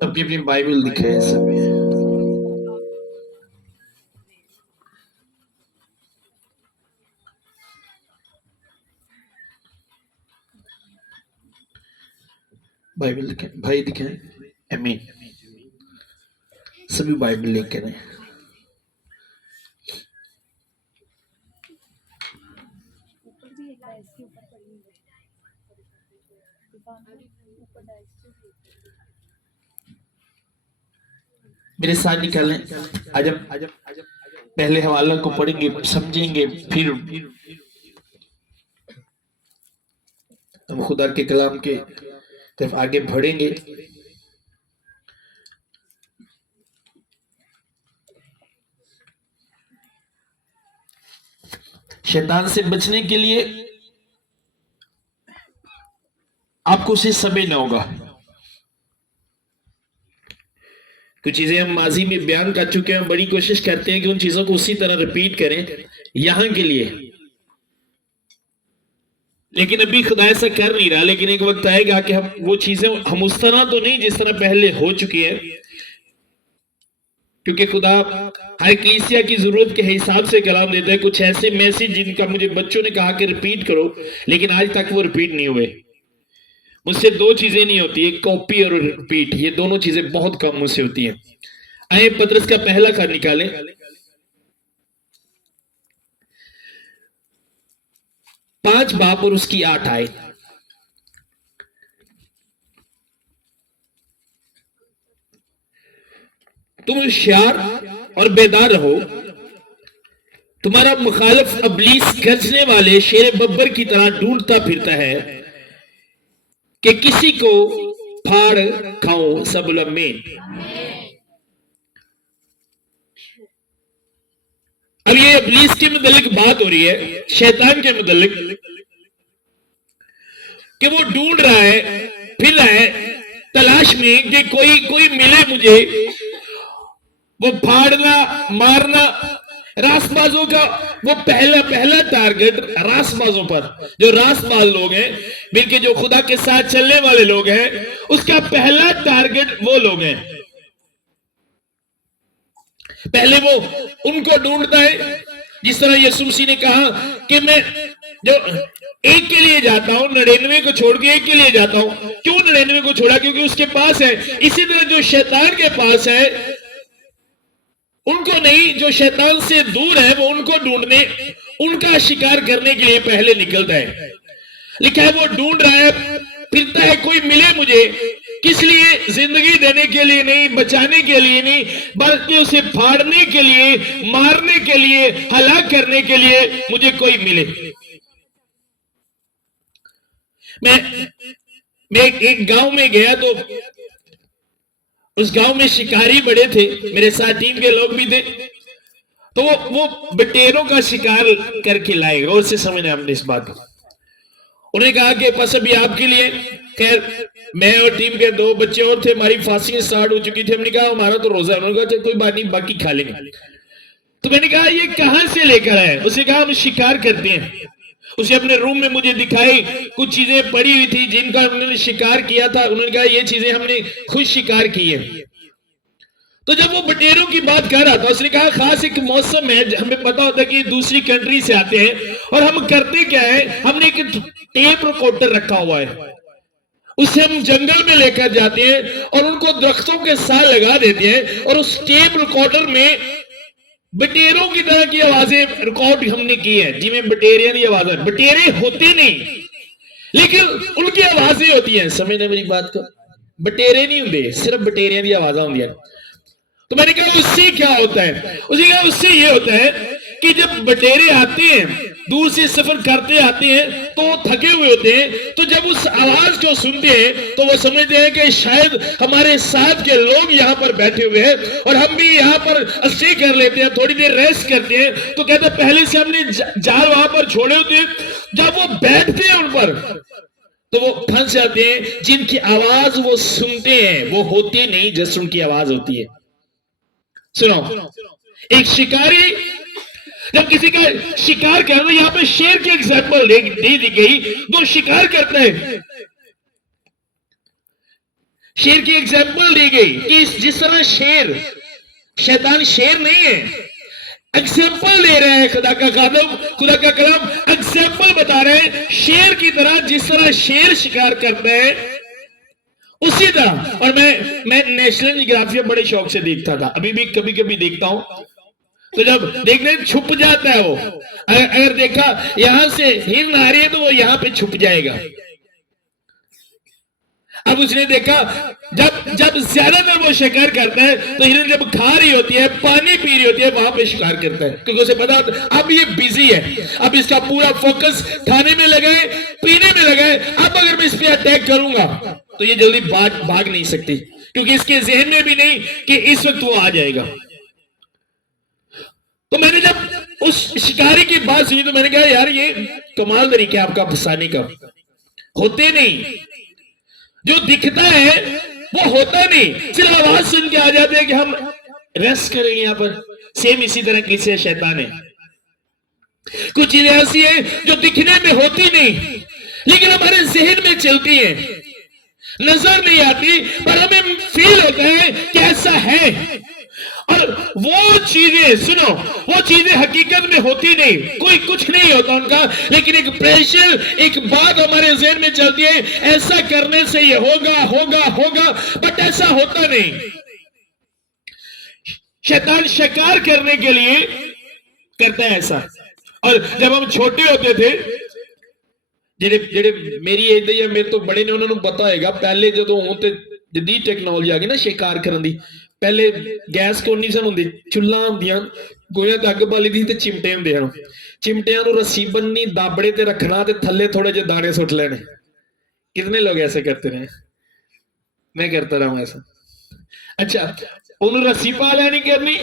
अपनी अपनी बाइबल दिखे सभी। बाइबल दिखे भाई, दिखे अमीन। सभी बाइबल लेकर आए। मेरे साथ निकालें। आज हम पहले हवाला को पढ़ेंगे, समझेंगे, फिर हम खुदा के कलाम के तरफ आगे बढ़ेंगे। शैतान से बचने के लिए आपको उसे समझना होगा। कुछ चीजें हम माजी में बयान कर चुके हैं, बड़ी कोशिश करते हैं कि उन चीजों को उसी तरह रिपीट करें यहां के लिए, लेकिन अभी खुदा ऐसा कर नहीं रहा। लेकिन एक वक्त आएगा कि वो चीजें हम उस तरह तो नहीं जिस तरह पहले हो चुकी है, क्योंकि खुदा हर कलीसिया की जरूरत के हिसाब से कलाम देता है। कुछ ऐसे मैसेज जिनका मुझे बच्चों ने कहा कि रिपीट करो, लेकिन आज तक वो रिपीट नहीं हुए। मुझसे दो चीजें नहीं होती, एक कॉपी और रिपीट, ये दोनों चीजें बहुत कम मुझसे होती हैं। आए पतरस का पहला खत निकालें, 5 बाब और उसकी 8 आयत। तुम होशियार और बेदार रहो, तुम्हारा मुखालिफ अबलीस गरजने वाले शेर बब्बर की तरह ढूंढता फिरता है कि किसी को फाड़ खाओ। सबुल आमीन। अब ये अबलीस के मुतल्लिक बात हो रही है, शैतान के मुतल्लिक, कि वो ढूंढ रहा है, फिर रहा है तलाश में कि कोई मिले मुझे। वो फाड़ना, मारना, रासबाजों का वो पहला टारगेट रासबाजों पर। जो रासबाज लोग हैं, मिलके जो खुदा के साथ चलने वाले लोग हैं, उसका पहला टारगेट वो लोग हैं। पहले वो उनको ढूंढता है, जिस तरह यीशु मसीह ने कहा कि मैं जो एक के लिए जाता हूं, 99 को छोड़ के एक के लिए जाता हूं। क्यों 99 को छोड़ा? क्योंकि उसके पास है। इसी तरह जो शैतान के पास है उनको नहीं, जो शैतान से दूर है वो उनको ढूंढने, उनका शिकार करने के लिए पहले निकलता है। लिखा है वो ढूंढ रहा है, फिरता है, कोई मिले मुझे। किस लिए? जिंदगी देने के लिए नहीं, बचाने के लिए नहीं, बल्कि उसे फाड़ने के लिए, मारने के लिए, हलाक करने के लिए मुझे कोई मिले। मैं एक गांव में गया तो उस गांव में शिकारी बड़े थे, मेरे साथ टीम के लोग भी थे। तो वो बटेरों का शिकार करके लाए, और से समझना हमने इस बात को। उन्होंने कहा कि बस अभी आपके लिए, खैर मैं और टीम के 2 बच्चे और थे, हमारी फांसी स्टार्ट हो चुकी थी। हमने कहा हमारा तो रोजा है। उन्होंने कहा कोई बात नहीं, बाकी खा लेंगे। तो मैंने कहा ये कहां से लेकर आए? उसे कहा हम शिकार करते हैं। उसे अपने रूम में मुझे दिखाई, कुछ चीजें पड़ी हुई थी जिनका उन्होंने शिकार किया था। उन्होंने कहा ये चीजें हमने खुद शिकार की है। तो जब वो बटेरों की बात कर रहा था, उसने कहा खास एक मौसम है, हमें पता होता है कि दूसरी कंट्री से आते हैं, और हम करते क्या है, हमने एक टेप रिकॉर्डर रखा हुआ है, उसे हम जंगल में लेकर जाते हैं और उनको दरख्तों के साथ लगा देते हैं, और उस टेप रिकॉर्डर में बटेरों की तरह की आवाजें रिकॉर्ड हमने की है। जिमें बटेरिया की आवाजें, बटेरे होते नहीं लेकिन उनकी आवाजें होती हैं। समझने मेरी बात को, बटेरे नहीं होंगे, सिर्फ बटेरिया की आवाजें होंगी। तो मैंने कहा उससे क्या होता है? उसने कहा उससे ये होता है कि जब बटेरे आते हैं, दूर से सफर करते आते हैं, तो थके हुए होते हैं, तो जब उस आवाज को सुनते हैं तो वो समझते हैं कि शायद हमारे साथ के लोग यहाँ पर बैठे हुए हैं, और हम भी यहाँ पर स्टे कर लेते हैं, थोड़ी देर रेस्ट करते हैं। तो कहते पहले से हमने जाल वहां पर छोड़े होते हैं, जब वो बैठते हैं उन पर तो वो फंस जाते हैं। जिनकी आवाज वो सुनते हैं वो होती नहीं, जस्ट उनकी आवाज होती है। सुनो, एक शिकारी जब किसी का शिकार कर, तो यहां पे शेर की एग्जाम्पल दे दी गई, जो शिकार करता है। शेर की एग्जाम्पल दी गई कि जिस तरह शेर, शैतान शेर नहीं है, एग्जाम्पल दे रहे हैं खुदा का खादम, खुदा का कलाम एग्जाम्पल बता रहे हैं शेर की तरह, जिस तरह शेर शिकार करते हैं उसी तरह। और मैं नेशनल जियोग्राफी बड़े शौक से देखता था, अभी भी कभी कभी देखता हूं, तो जब देखने छुप जाता है वो, अगर देखा यहां से हिरण आ रही है तो वो यहां पे छुप जाएगा। अब उसने देखा जब जब ज्यादातर वो शिकार करता है तो हिरण जब खा रही होती है, पानी पी रही होती है, वहां पे शिकार करता है, क्योंकि उसे पता अब ये बिजी है, अब इसका पूरा फोकस खाने में लगा है, पीने में लगा है। अब अगर मैं इस पे अटैक करूंगा तो ये जल्दी भाग नहीं सकती, क्योंकि इसके जहन में भी नहीं कि इस वक्त वो आ जाएगा। तो मैंने जब उस शिकारी की बात सुनी तो मैंने कहा यार ये कमाल तरीका आपका फंसाने का, होते नहीं, जो दिखता है वो होता नहीं, सिर्फ आवाज सुन के आ जाते हैं कि हम रेस्ट करेंगे यहां पर। सेम इसी तरह किसी शैतान है, कुछ चीजें ऐसी है जो दिखने में होती नहीं लेकिन हमारे जहन में चलती है, नजर नहीं आती पर हमें फील होता है कि ऐसा है। और वो चीजें सुनो, वो चीजें हकीकत में होती नहीं, कोई कुछ नहीं होता उनका, लेकिन एक प्रेशर, एक बात हमारे जहन में चलती है ऐसा करने से ये होगा होगा होगा, बट ऐसा होता नहीं। शैतान शिकार करने के लिए करता है ऐसा। और जब हम छोटे होते थे, जेडे मेरी एज या मेरे तो बड़े ने उन्होंने पता होगा, पहले जो हूं तो जदीद टेक्नोलॉजी आ गई ना शिकार करने की, पहले गैस को नहीं सन होंदी, चुल्ला होंदियां, गोया ते अग बाली दी ते चिमटे होंदे हन, चिमटियां नूं रस्सी बन्नी, दाबड़े ते रखना ते थल्ले थोड़े जे दाने सुट लेने। कितने लोग ऐसे करते रहे? मैं करता रहा हूं ऐसा। अच्छा, उन्होंने रस्सी पा लेनी करनी,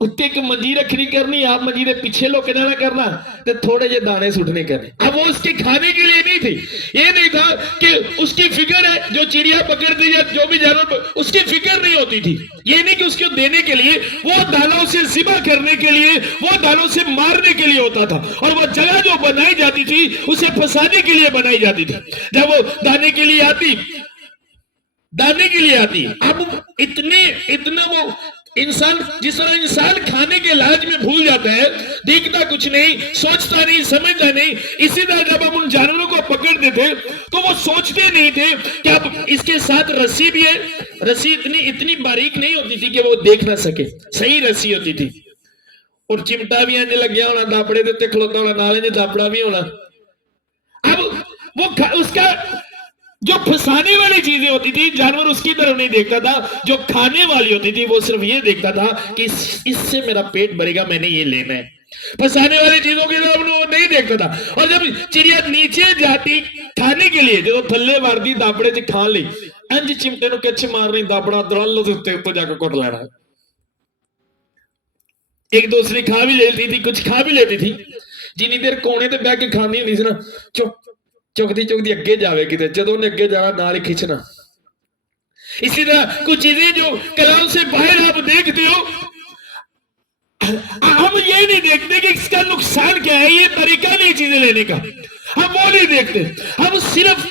उत्ते एक मंजी रखनी करनी, आप मंजी के पीछे लोग जाना करना, तो थोड़े जे दाने सुटने करने। अब वो उसके खाने के लिए नहीं थी, ये नहीं था कि उसकी फिक्र है जो चिड़िया पकड़ती या जो भी जानवर, उसकी फिक्र नहीं होती थी। ये नहीं कि उसको देने के लिए, वो दानों से जिबा करने के लिए, वो दानों से मारने के लिए होता था। और वो जगह जो बनाई जाती थी उसे फंसाने के लिए बनाई जाती थी। जब वो दाने के लिए आती, अब इतना वो इंसान, जिस तरह इंसान खाने के लाज में भूल जाता है, देखता कुछ नहीं, सोचता नहीं, समझता नहीं, इसी तरह जब हम उन जानवरों को पकड़ते थे तो वो सोचते नहीं थे कि अब इसके साथ रस्सी भी है। रस्सी इतनी बारीक नहीं होती थी कि वो देख ना सके, सही रस्सी होती थी। और चिमटा भी आने लग गया होना, दापड़े देते खलोता होना, नाले में दापड़ा भी होना। अब वो उसका जो फंसाने वाली चीजें होती थी, जानवर उसकी तरफ नहीं देखता था, जो खाने वाली होती थी वो सिर्फ ये देखता था कि इससे मेरा पेट भरेगा, मैंने ये लेना है। फंसाने वाली चीजों की तरफ वो नहीं देखता था। और जब चिड़िया नीचे जाती खाने के लिए, जो थल्ले मारती दापड़े च खा ली, अंज चिमटे नु कच्छ मारनी, दापड़ा दरवालो के उत्ते तो जाकर कुट लेना। एक दूसरी खा भी लेती थी, कुछ खा भी लेती थी, जिन्नी देर कोने ते बह के खानी होती सी ना, चुकती चुकती अगे जावे किते, जदों ने अगे जाना नाल ही खिंचना। इसी तरह कुछ चीजें जो कलाम से बाहर आप देखते हो, हम ये नहीं देखते कि इसका नुकसान क्या है, ये तरीका नहीं चीजें लेने का, हम वो नहीं देखते। हम सिर्फ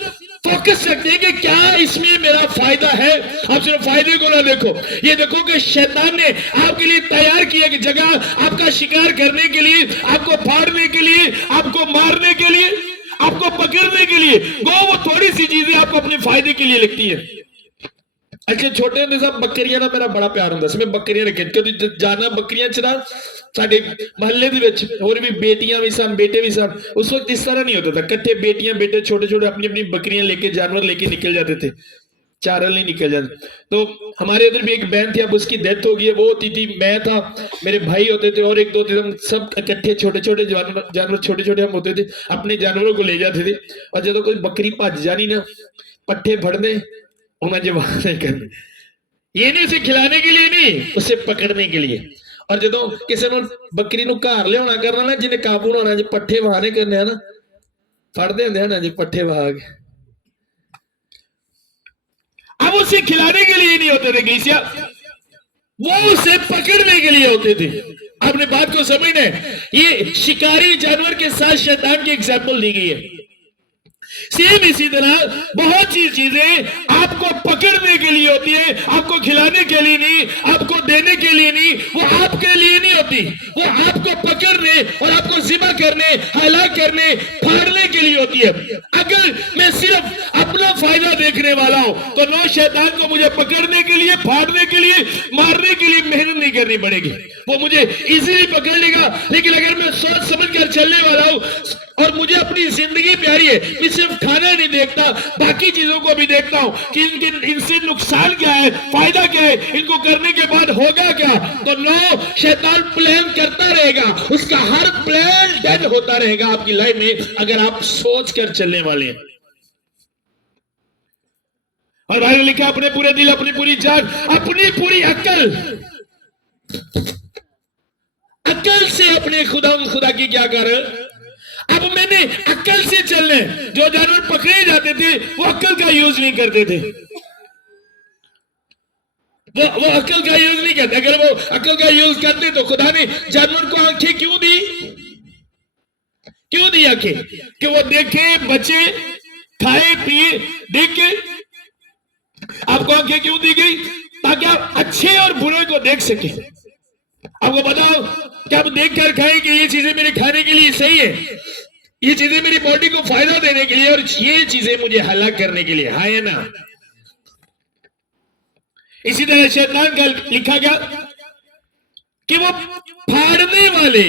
फोकस रखते हैं कि क्या इसमें मेरा फायदा है। आप सिर्फ फायदे को ना देखो, ये देखो कि शैतान ने आपके लिए तैयार किया कि जगह आपका शिकार करने के लिए, आपको फाड़ने के लिए, आपको मारने के लिए, आपको पकड़ने के लिए, वो थोड़ी सी चीजें आपको अपने फायदे के लिए लगती है। अच्छा, छोटे होंदे सब बकरियां ना मेरा बड़ा प्यार हुंदा सी, मैं बकरियां रखे, कभी जाना बकरियां चरा, साडे महल्ले दे विच होर भी बेटियां भी सन, बेटे भी सन। उस वक्त इस तरह नहीं होता था, कट्ठे बेटियां बेटे छोटे छोटे अपनी अपनी बकरियां लेके, जानवर लेके निकल जाते थे, चारल नहीं निकल जाते। तो हमारे उधर भी एक बहन थी, अब उसकी डेथ हो गई है, वो होती थी, मैं था, मेरे भाई होते थे और एक दो थे, हम सब इकट्ठे छोटे छोटे जानवर छोटे छोटे हम होते थे, अपने जानवरों को ले जाते थे। और जब कोई बकरी भज जानी ना, पट्ठे फड़ने, उन्हें जवाब नहीं करने, ये नहीं उसे खिलाने के लिए नहीं, उसे पकड़ने के लिए। और जो किसी ने बकरी नूं घर लिया करना ना, जिन्हें काबू होना, जो पट्ठे वहाने करने ना, फड़ते होंगे ना जी पट्ठे वहा के, अब उसे खिलाने के लिए नहीं होते थे गलीसिया, वो उसे पकड़ने के लिए होते थे। आपने बात को समझना है, ये शिकारी जानवर के साथ शैतान की एग्जाम्पल दी गई है सेम इसी तरह बहुत सी चीजें आपको पकड़ने के लिए होती है, आपको खिलाने के लिए नहीं, आपको देने के लिए नहीं, वो आपके लिए नहीं होती, वो आपको पकड़ने और आपको जिबा करने, हलाक करने, फाड़ने के लिए होती है। अगर मैं सिर्फ अपना फायदा देखने वाला हूं तो नो, शैतान को मुझे पकड़ने के लिए, फाड़ने के लिए, मारने के लिए मेहनत नहीं करनी पड़ेगी, वो मुझे इजीली पकड़ लेगा। लेकिन अगर मैं सोच समझ कर चलने वाला हूं और मुझे अपनी जिंदगी प्यारी है, मैं सिर्फ खाना नहीं देखता, बाकी चीजों को भी देखता हूं कि इनसे नुकसान क्या है, फायदा क्या है, इनको करने के बाद होगा क्या, तो नो, शैतान प्लान करता रहेगा, उसका हर प्लान डेड होता रहेगा आपकी लाइफ में, अगर आप सोच कर चलने वाले हैं। और भाई ने लिखा, अपने पूरे दिल, अपनी पूरी जान, अपनी पूरी अक्ल से अपने खुदा की क्या कर। अब मैंने अक्ल से चलने, जो जानवर पकड़े जाते थे वो अक्ल का यूज नहीं करते थे, वो अक्ल का यूज नहीं करते। अगर वो अक्ल का यूज करते तो खुदा ने जानवर को आंखें क्यों दी आंखें, कि वो देखे, बचे, खाए, पिए, देख के। आपको आंखें क्यों दी गई? ताकि आप अच्छे और बुरे को देख सके। आपको बताओ कि आप देख कर खाएं कि ये चीजें मेरे खाने के लिए सही है, ये चीजें मेरी बॉडी को फायदा देने के लिए, और ये चीजें मुझे हलाक करने के लिए, हाँ या ना। इसी तरह शैतान का लिखा गया कि वो फाड़ने वाले,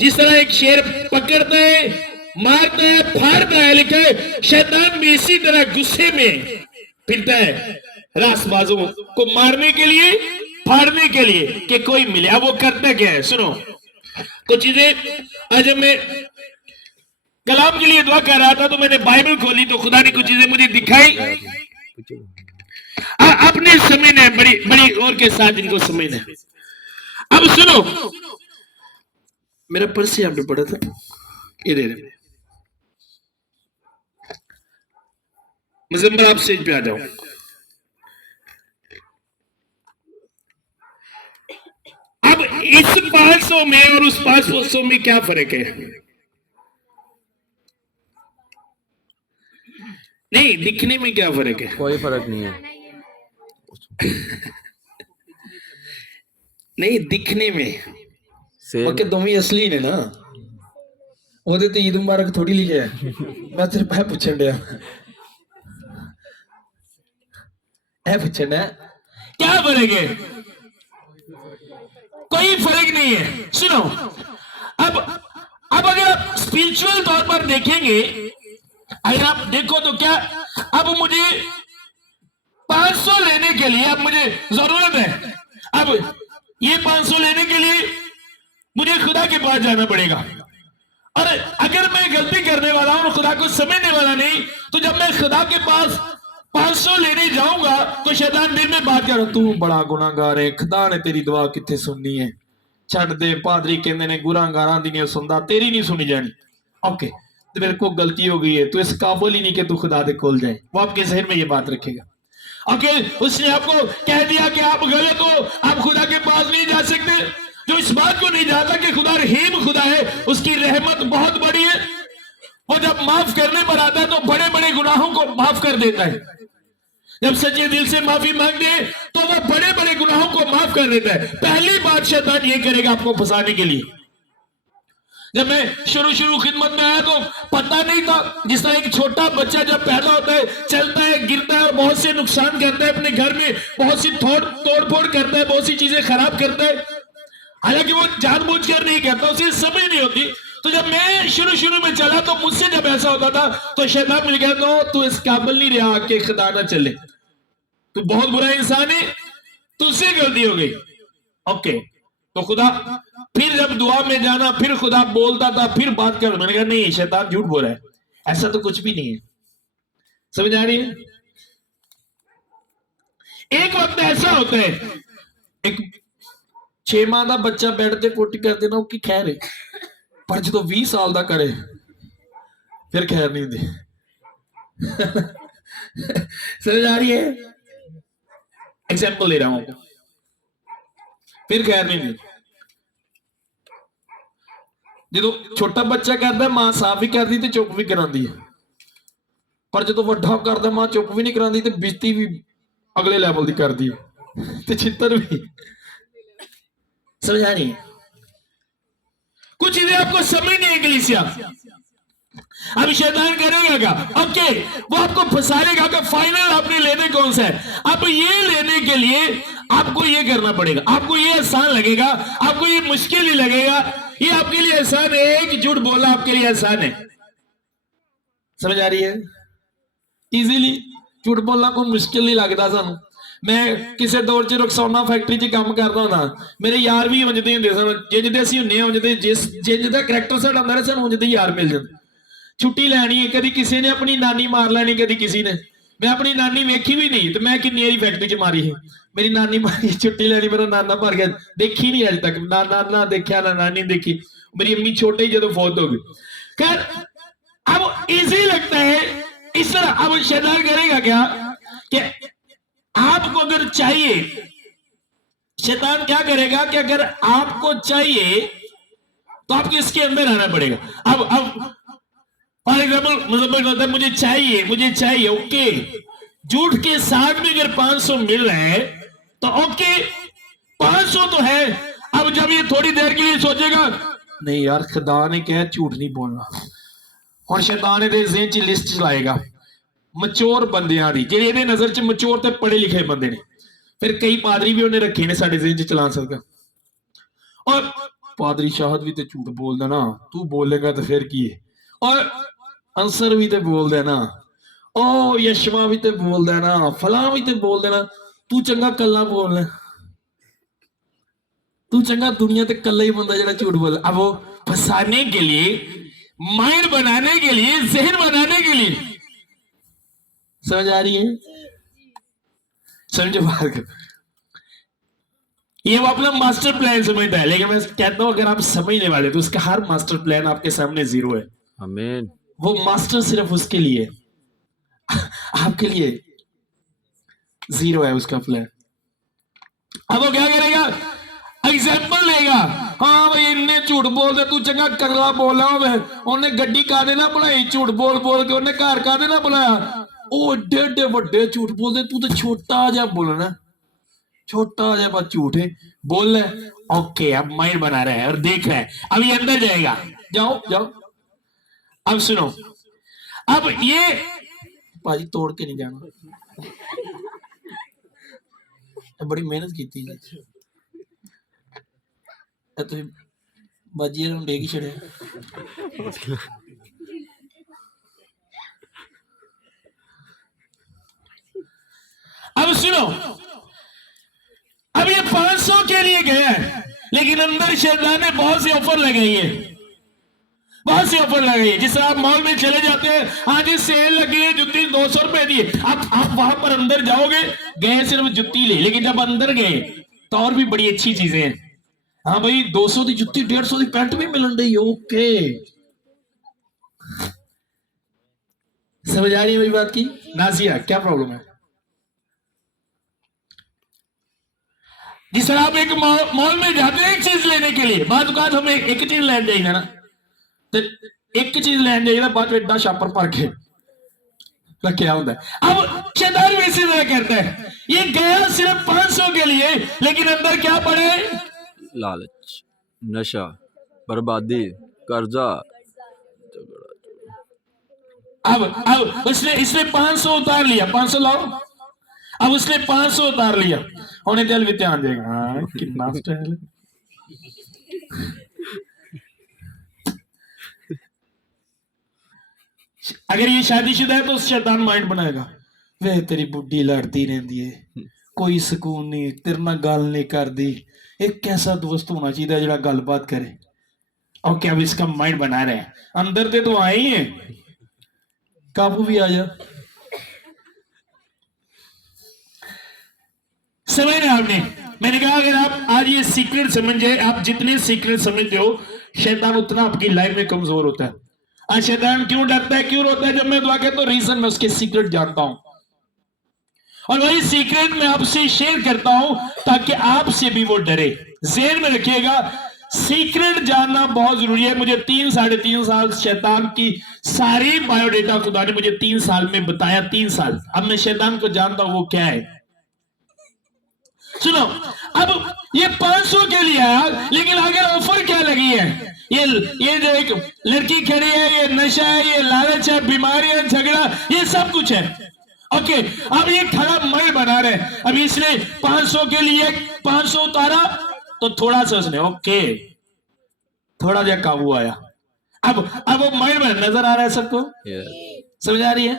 जिस तरह एक शेर पकड़ता है, मारता है, फाड़ता है, लिखा है शैतान भी इसी तरह गुस्से में फिरता है, रासबाजों को मारने के लिए, फाड़ने के लिए कि कोई मिले। अब वो करता क्या है, सुनो कुछ चीजें। आज मैं कलाम के लिए दुआ कर रहा था तो मैंने बाइबल खोली तो खुदा ने कुछ चीजें मुझे दिखाई। अपने समझना, बड़ी और के साथ इनको समझना। अब सुनो, मेरा पर्स यहाँ पे पड़ा था, ये दे रहे, मुझे आप स्टेज पे आ जाओ। अब इस 500 में और उस 500 में क्या फर्क है? नहीं, दिखने में क्या फर्क है? कोई फर्क नहीं है। नहीं, दिखने में ओके, तुम ही असली ने ना, ओदे ते ईद मुबारक थोड़ी लिखे है। मैं तेरे पे पूछन दिया, है पूछन है, क्या फर्क है? कोई फर्क नहीं है। सुनो, अब अगर आप स्पिरिचुअल तौर पर देखेंगे, अगर आप देखो तो क्या, अब मुझे 500 लेने के लिए, अब मुझे जरूरत है, अब ये 500 लेने के लिए मुझे खुदा के पास जाना पड़ेगा। और अगर मैं गलती करने वाला हूं और खुदा को समझने वाला नहीं, तो जब मैं खुदा के पास 500 लेने जाऊंगा तो शैतान दिल में बात कर, तू बड़ा गुनाहगार है, खुदा ने तेरी दुआ कितने सुननी है, छड़ दे, पादरी कहते ने गुनाहगारां दी नहीं सुनता, तेरी नहीं सुनी जानी। ओके, तो मेरे को गलती हो गई है, तो इस काबुल ही नहीं कि तू खुदा दे कोल जाए, वो आपके जहन में ये बात रखेगा। ओके, उसने आपको कह दिया कि आप गलत हो, आप खुदा के पास नहीं जा सकते, जो इस बात को नहीं जानता कि खुदा रहीम खुदा है, उसकी रहमत बहुत बड़ी है, वो जब माफ करने पर आता है तो बड़े बड़े गुनाहों को माफ कर देता है। जब सच्चे दिल से माफी मांगते हैं तो वो बड़े बड़े गुनाहों को माफ कर देता है। पहली बात शैतान ये करेगा आपको फंसाने के लिए। जब मैं शुरू खिदमत में आया तो पता नहीं था, जिस तरह एक छोटा बच्चा जब पैदा होता है, चलता है, गिरता है और बहुत से नुकसान करता है, अपने घर में बहुत सी तोड़-फोड़ करता है, बहुत सी चीजें खराब करता है, हालांकि वो जानबूझकर नहीं करता, उसे समझ नहीं होती। तो जब मैं शुरू में चला तो मुझसे जब ऐसा होता था तो शैतान मुझे कहता, तू इस काबिल नहीं रहा कि खुदा ना चले, तू बहुत बुरा इंसान है, तुझसे गलती हो गई। ओके, तो खुदा, फिर जब दुआ में जाना, फिर खुदा बोलता था, फिर बात कर, मैंने कहा नहीं, शैतान झूठ बोल रहा है, ऐसा तो कुछ भी नहीं है। समझ आ रही है? एक वक्त ऐसा होता है, एक 6 माह का बच्चा बेड ते पोटी कर देना उसकी खैर है, पर जो 20 साल का करे फिर खैर नहीं होती। समझ आ रही है? एग्जाम्पल ले रहा हूं, फिर खैर नहीं होती। ਜਦੋਂ ਛੋਟਾ ਬੱਚਾ ਕਰਦਾ ਮਾਂ ਸਾਫ਼ ਵੀ ਕਰਦੀ ਤੇ ਚੁੱਪ ਵੀ ਕਰਾਉਂਦੀ ਹੈ, ਪਰ ਜਦੋਂ ਵੱਡਾ ਕਰਦਾ ਮਾਂ ਚੁੱਪ ਵੀ ਨਹੀਂ ਕਰਾਉਂਦੀ ਤੇ ਬੇਇੱਜ਼ਤੀ ਵੀ ਅਗਲੇ ਲੈਵਲ ਦੀ ਕਰਦੀ ਹੈ ਤੇ ਛਿੱਤਰ ਵੀ। समझ आ रही है? कुछ चीजें आपको समझ नहीं है कलीसिया। अब शैतान करेगा क्या? ओके, वो आपको फंसाएगा कि फाइनल आपने लेने कौन सा है। अब ये लेने के लिए आपको ये करना पड़ेगा, आपको ये आसान लगेगा, आपको ये मुश्किल ही लगेगा। ये आपके लिए आसान है कि झूठ बोलना आपके लिए आसान है। समझ आ रही है? इजीली झूठ बोलना कोई मुश्किल नहीं लगता सानू। मैं किसी दौर च रक्सौना फैक्ट्री च काम करता होना, मेरे यार भी उंजदे हुंदे सन, जिंजदे असीं हुंदे हां उंजदे जिंजदा करैक्टर साडा हुंदा सानू उंजदे यार मिल जांदे। छुट्टी लैनी है, कदी किसी ने अपनी नानी मार लैनी, कदी किसी ने। मैं अपनी नानी वेखी भी नहीं, तो मैं कितनी बारी फैक्ट्री च मारी है। मेरी नानी मारी छुट्टी लैनी, मेरा नाना मर गया, देखी नहीं अज तक, ना नाना देखा ना नानी देखी। मेरी अम्मी छोटे ही जदों फौत हो गई। खैर अब इजी लगता है इस तरह। अब शैतान करेगा क्या कि आपको अगर चाहिए, शैतान क्या करेगा कि अगर आपको चाहिए तो आपको इसके अंदर आना पड़ेगा। अब फॉर एग्जाम्पल मतलब मुझे चाहिए, ओके, झूठ के साथ में अगर 500 मिल रहा है तो ओके 500 तो है। अब जब ये थोड़ी देर के लिए सोचेगा नहीं यार खुदा ने कहा झूठ नहीं बोलना, और शैतान इहदे ज़हन च लिस्ट चलाएगा मचोर बंदियां दी, ਜਿਹੜੇ ਇਹਦੇ ਨਜ਼ਰ ਚ ਮਚੋਰ ਤੇ ਪੜ੍ਹੇ ਲਿਖੇ ਬੰਦੇ ਨੇ। ਫਿਰ ਕਈ ਪਾਦਰੀ ਵੀ ਉਹਨੇ ਰੱਖੇ ਨੇ ਸਾਡੇ ਜ਼ਿਹਨ ਚ ਚਲਾ ਸਕਦਾ। और पादरी शाहद भी तो झूठ बोल देना, तू बोलेगा तो फिर की है। और अंसर भी तो बोल देना, ओ यशवा भी तो बोल देना, फला भी तो बोल देना। तू चंगा कल्ला बोलना, तू चंगा दुनिया ते कल्ला ही बंदा जेड़ा झूठ बोल। अब वो फंसाने के लिए, माइंड बनाने के लिए, जहन बनाने के लिए। समझ आ रही है? समझो बात को। ये वो अपना मास्टर प्लान समझता है, लेकिन मैं कहता हूं अगर आप समझने वाले तो उसका हर मास्टर प्लान आपके सामने जीरो है। आमीन। वो मास्टर सिर्फ उसके लिए, आपके लिए जीरो है उसका प्लान। अब वो क्या करेगा? एग्जाम्पल लेगा, हाँ भाई इन्ने झूठ बोलते, तू चंगा कगला बोला उन्हें गड्डी कादे ना बनाई, झूठ बोल बोल के उन्हें घर कादे ना बनाया। ओ एडे एडे वड्डे झूठ बोलते, तू तो छोटा जा बोलना, छोटा जा बस झूठ है बोल रहा। ओके, अब माइंड बना रहा है और देख रहा है, अब ये अंदर जाएगा। जाओ जाओ, अब सुनो, अब ये भाजी तोड़ के नहीं जाना, बड़ी मेहनत की थी तो बाजी लेगी छड़े। अब सुनो, अब ये 500 के लिए गया है, लेकिन अंदर शैतान ने बहुत सी ऑफर लगाई है, बहुत सी ऑफर लगाई है। जिस आप मॉल में चले जाते हैं, आज सेल लगी है, जुत्ती 200 रुपए दी, अब आप वहां पर अंदर जाओगे, गए सिर्फ जुत्ती ले, लेकिन जब अंदर गए तो और भी बड़ी अच्छी चीजें हैं। हाँ भाई 200 की जुत्ती, 150 की पैंट भी मिलन रही। ओके, समझ आ रही है मेरी बात की? नाजिया क्या प्रॉब्लम है? जिस तरह आप एक मॉल में जाते हैं एक चीज लेने के लिए, बाद बात हमें एक चीज लेने जाएगा ना, तो एक चीज लेने जाएगा, बाद में एडा शापर भर के क्या होता है। अब शैतान भी इसी तरह करता है, ये गया सिर्फ 500 के लिए, लेकिन अंदर क्या पड़े? लालच, नशा, बर्बादी, कर्जा। अब इसने 500 उतार लिया, 500 लाओ। अब उसने 500 उतार लिया, उन्हें दिल भी ध्यान देगा, हाँ कितना स्टाइल है। अगर ये शादीशुदा है तो शैतान माइंड बनाएगा, वे तेरी बुढ़ी लड़ती रहती है, कोई सुकून नहीं, तेरे नाल गल नहीं करती, एक कैसा दोस्त होना चाहिए जो गलबात करे। ओके, अब इसका माइंड बना रहे हैं, अंदर से तो आए ही है, काबू भी आ जा। समझ रहे आपने? मैंने कहा अगर आप आज ये सीक्रेट समझ जाए, आप जितने सीक्रेट समझते हो, शैतान उतना आपकी लाइफ में कमजोर होता है। आज शैतान क्यों डरता है, क्यों रोता है जब मैं दुआ कहता हूं? रीजन मैं उसके सीक्रेट जानता हूं, और वही सीक्रेट मैं आपसे शेयर करता हूं ताकि आपसे भी वो डरे। ज़हन में रखिएगा, सीक्रेट जानना बहुत जरूरी है। मुझे 3-3.5 साल शैतान की सारी बायोडेटा खुदा ने मुझे 3 साल में बताया। 3 साल अब मैं शैतान को जानता हूं वो क्या है। सुनो, अब ये 500 के लिए आया, लेकिन आगे ऑफर क्या लगी है? ये जो एक लड़की खड़ी है, ये नशा है, ये लालच है, बीमारी है, झगड़ा, ये सब कुछ है। ओके, अब ये खड़ा मैं बना रहे। अब इसने 500 के लिए 500 उतारा तो थोड़ा सा उसने ओके थोड़ा जा काबू आया। अब वो मैं नजर आ रहा है सबको, समझ आ रही है?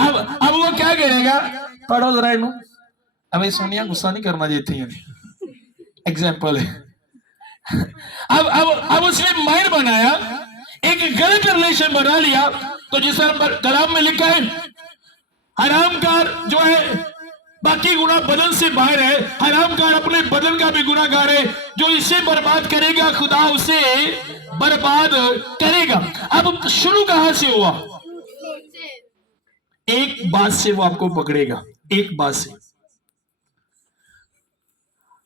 अब वो क्या करेगा? पढ़ो जरा इनू। अब सोनिया गुस्सा नहीं करना चाहती है, एग्जाम्पल है। अब उसने माइंड बनाया, एक गलत रिलेशन बना लिया। तो जिस तरह कलाम में लिखा है, हरामकार जो है बाकी गुना बदन से बाहर है, हरामकार अपने बदन का भी गुनाहगार है। जो इसे बर्बाद करेगा खुदा उसे बर्बाद करेगा। अब शुरू कहां से हुआ? एक बात से वो आपको पकड़ेगा, एक बात से।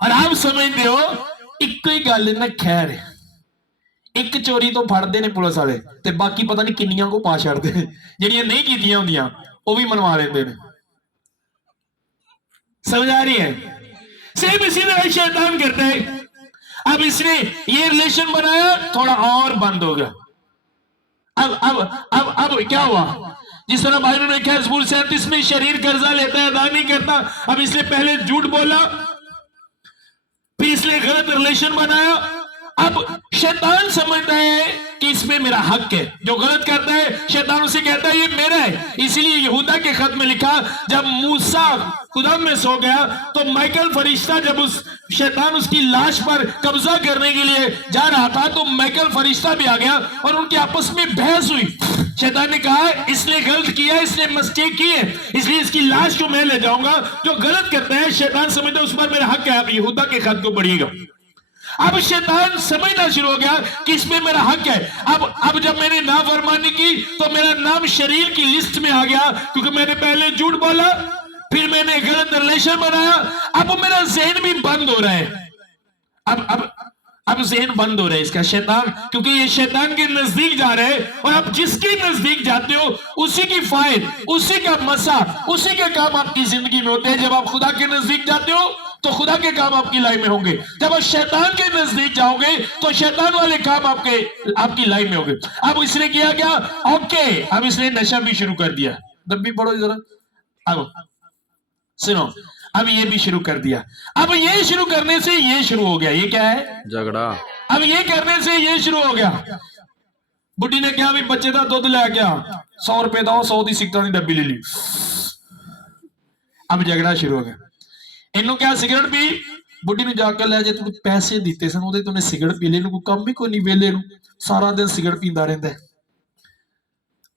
और आप समझते हो एक ही गल ना, खैर एक चोरी तो फड़ते ने पुलिस वाले, ते बाकी पता नहीं किन्नियां को पा छड़ते हैं, जिहड़ियां नहीं कीतियां होंदियां वो भी मनवा लेते हैं। समझ आ रही है? सेम इसी तरह शैतान करता है। अब इसने ये रिलेशन बनाया, थोड़ा और बंद हो गया। अब क्या हुआ? जिस तरह बाइबल में लिखा है ज़बूर 37 में, शरीर कर्जा लेता है अदा नहीं करता। अब इसने पहले झूठ बोला, फिर इसने गलत रिलेशन बनाया। अब शैतान समझता है कि इसमें मेरा हक है। जो गलत करता है शैतान उसे कहता है ये मेरा है। इसीलिए यहूदा के खत में लिखा, जब मूसा खुदा में सो गया तो माइकल फरिश्ता, जब उस शैतान उसकी लाश पर कब्जा करने के लिए जा रहा था, तो माइकल फरिश्ता भी आ गया और उनके आपस में बहस हुई। शैतान ने कहा इसने गलत किया, इसने मिस्टेक की है, इसलिए इसकी लाश को मैं ले जाऊंगा। जो गलत करता है शैतान समझता है उस पर मेरा हक है। आप यहूदा के खत को पढ़िएगा। अब शैतान समझना शुरू हो गया कि इसमें मेरा हक है। अब जब मैंने नाफरमानी की तो मेरा नाम शरीर की लिस्ट में आ गया, क्योंकि मैंने पहले झूठ बोला, फिर मैंने गलत रिलेशन बनाया। अब मेरा ज़हन भी बंद हो रहा है। अब ज़हन बंद हो रहा है इसका, शैतान, क्योंकि ये शैतान के नजदीक जा रहे हैं। और आप जिसके नजदीक जाते हो उसी की फाइल, उसी का मसा, उसी के काम आपकी जिंदगी में होते हैं। जब आप खुदा के नजदीक जाते हो तो खुदा के काम आपकी लाइफ में होंगे। जब आप शैतान के नजदीक जाओगे तो शैतान वाले काम आपकी लाइफ में होंगे। अब इसने किया क्या? ओके, अब इसने नशा भी शुरू कर दिया। जब भी पढ़ो जरा, अब सुनो, अब ये भी शुरू कर दिया। अब ये शुरू करने से ये शुरू हो गया। ये क्या है? झगड़ा। अब ये करने से ये शुरू हो गया। बुढ़ी ने क्या, भी बच्चे का दुध लै गया, 100 रुपए दो, 100 की सिगरेट की डब्बी ले ली। अब झगड़ा शुरू हो गया। इन्हों क्या, सिगरेट पी, बुढ़ी ने जाकर लै, जे तू पैसे दिते सन ਉਹਦੇ तूने सिगरेट पी ले, कोई काम भी कोई नहीं, वेले सारा दिन सिगरेट पींदा रहता है।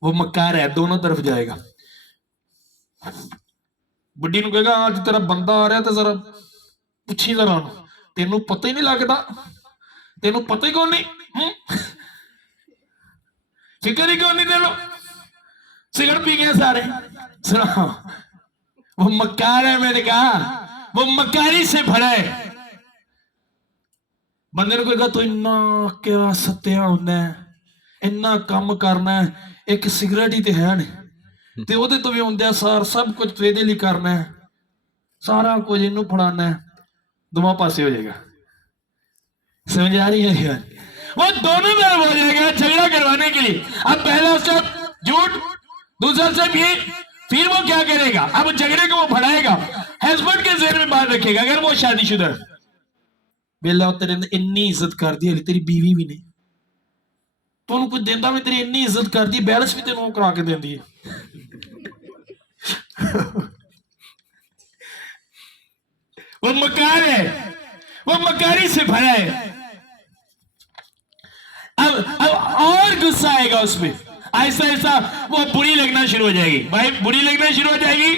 वो मक्कार है, दोनों तरफ जाएगा। बुढ़ी ਨੂੰ ਕਹੇਗਾ ਅੱਜ ਤੇਰਾ ਬੰਦਾ ਆ ਰਿਹਾ ਤੇ ਜ਼ਰਾ ਪੁੱਛੀ ਜ਼ਰਾ, ਤੈਨੂੰ ਪਤਾ ਹੀ ਨਹੀਂ ਲੱਗਦਾ, ਤੈਨੂੰ ਪਤਾ ਹੀ ਕੋਈ ਨਹੀਂ, ਫਿਕਰ ही क्यों नहीं तेनों, सिगरेट पी गए सारे। सुनो, वो मक्कार है, मैंने कहा वो मक्कारी से भरा है। बंदे ने कहा तू इन्ना क्या सत्या होना है, इन्ना काम करना है, एक सिगरेट ही तो है नहीं, ਤੇ ਉਹਦੇ ਤੋਂ ਵੀ ਹੁੰਦਿਆ ਸਾਰ सब कुछ ਇਹਦੇ ਲਈ करना है, सारा कुछ ਇਹਨੂੰ फड़ाना है, दोनों पासे हो जाएगा। समझ आ रही है यार? वो दोनों तरफ हो जाएगा झगड़ा करवाने के लिए। अब पहला स्टेप झूठ, दूसरा स्टेप ये, फिर वो क्या करेगा? अब झगड़े को वो फड़ाएगा, हस्बैंड के ज़हन में बात रखेगा। अगर वो शादीशुदा बेला तेरे इन्नी इज्जत कर दी, तेरी बीवी भी नहीं, तो कुछ देंदा भी, तेरी इन्नी इज्जत कर दी, बैलेंस भी तेन करा के देंदी है। वो मकार है, वो मकारी से भरा है। अब और गुस्सा आएगा उसमें, ऐसा ऐसा वो बुरी लगना शुरू हो जाएगी। भाई बुरी लगना शुरू हो जाएगी।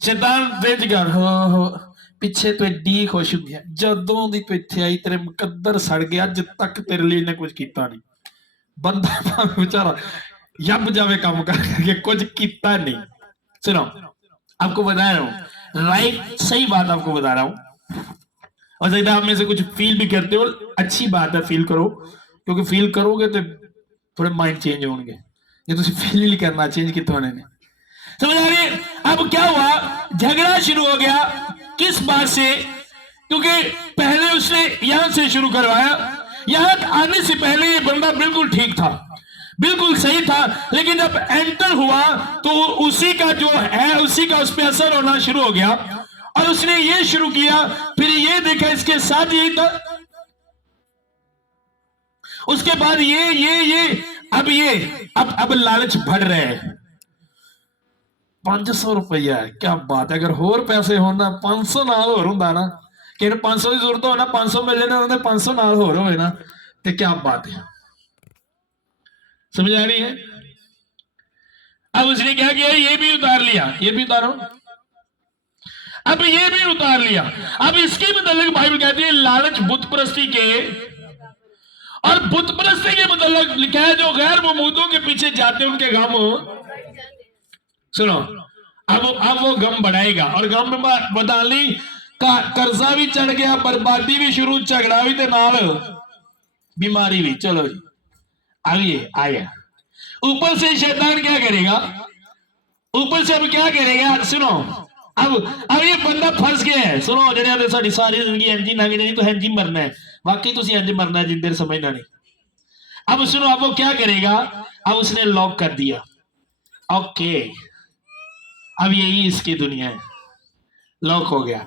शैतान वेज कर हो पिछे तो एडी खुश हुंदी है, जदों दी तू इत्थे आई तेरे मुकद्दर सड़ गया, अज तक तेरे लिए ने कुछ कीता नहीं। बंदा बेचारा यब जावे काम करके कुछ कीता नहीं। सुनो, आपको बता रहा हूं, राइट, सही बात आपको बता रहा हूं। और शायद आप में से कुछ फील भी करते हो, अच्छी बात है, फील करो, क्योंकि फील करोगे तो थोड़े माइंड चेंज होंगे। ये तुम फील नहीं करना, चेंज कितने होने ने, समझ आ रही है? अब क्या हुआ, झगड़ा शुरू हो गया। किस बात से? क्योंकि पहले उसने यहां से शुरू करवाया, यहां आने से पहले ये बंदा बिल्कुल ठीक था, बिल्कुल सही था, लेकिन जब एंटर हुआ तो उसी का जो है, उसी का उस पर असर होना शुरू हो गया, और उसने ये शुरू किया, फिर ये देखा इसके साथ यही था, उसके बाद अब लालच बढ़ रहे हैं। 500 रुपया है, क्या बात है, अगर होर पैसे होना 500 नाल होर हुंदा ना, कि 500 की जरूरत हो ना, 500 मिल लेना, 500 नाल होर होवे ना, तो क्या बात है, समझ आ रही है? अब उसने क्या किया, ये भी उतार लिया, ये भी उतारो, अब ये भी उतार लिया। अब इसके मतलब बाइबल कहती है लालच बुत परस्ती के, और बुत परस्ती के मतलब लिखा है जो गैर ममूदों के पीछे जाते हैं उनके गम, सुनो, अब वो गम बढ़ाएगा, और गम में बदली का कर्जा भी चढ़ गया, बर्बादी भी शुरू, झगड़ा भी, नाल बीमारी भी। चलो जी आया ऊपर से शैतान क्या करेगा, ऊपर से अब क्या करेगा, सुनो, अब ये बंदा फंस गया है। सुनो, जेड़े सारी सारी जिंदगी इंजी लंघ जानी, तो इंजी मरना है, वाकई तुम इंज मरना है, जिन देर समझना नहीं। अब सुनो, अब वो क्या करेगा, अब उसने लॉक कर दिया, ओके, अब यही इसकी दुनिया है, लॉक हो गया,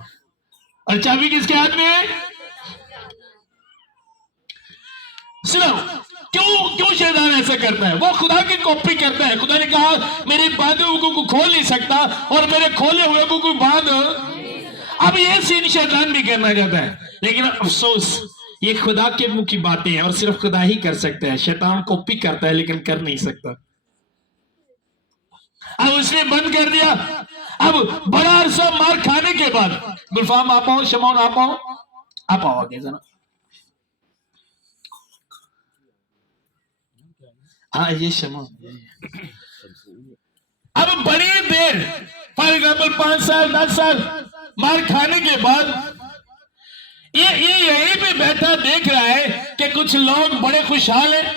और चाबी किसके हाथ में है? सुनो, क्यों शैतान ऐसा करता है? वो खुदा की कॉपी करता है। खुदा ने कहा मेरे बांधे हुए को खोल नहीं सकता, और मेरे खोले हुए को कोई बांध। अब ये सीन शैतान भी करना चाहता है, लेकिन अफसोस ये खुदा के मुंह की बातें हैं, और सिर्फ खुदा ही कर सकता है। शैतान कॉपी करता है लेकिन कर नहीं सकता। अब उसने बंद कर दिया। अब बड़ा अरसा मार खाने के बाद, गुलफाम आप आओ, शमौन आप आओ आगे जरा, हाँ ये शमौन। अब बड़ी देर, फॉर एग्जाम्पल 5 साल 10 साल मार खाने के बाद ये यहीं पे बैठा देख रहा है कि कुछ लोग बड़े खुशहाल हैं।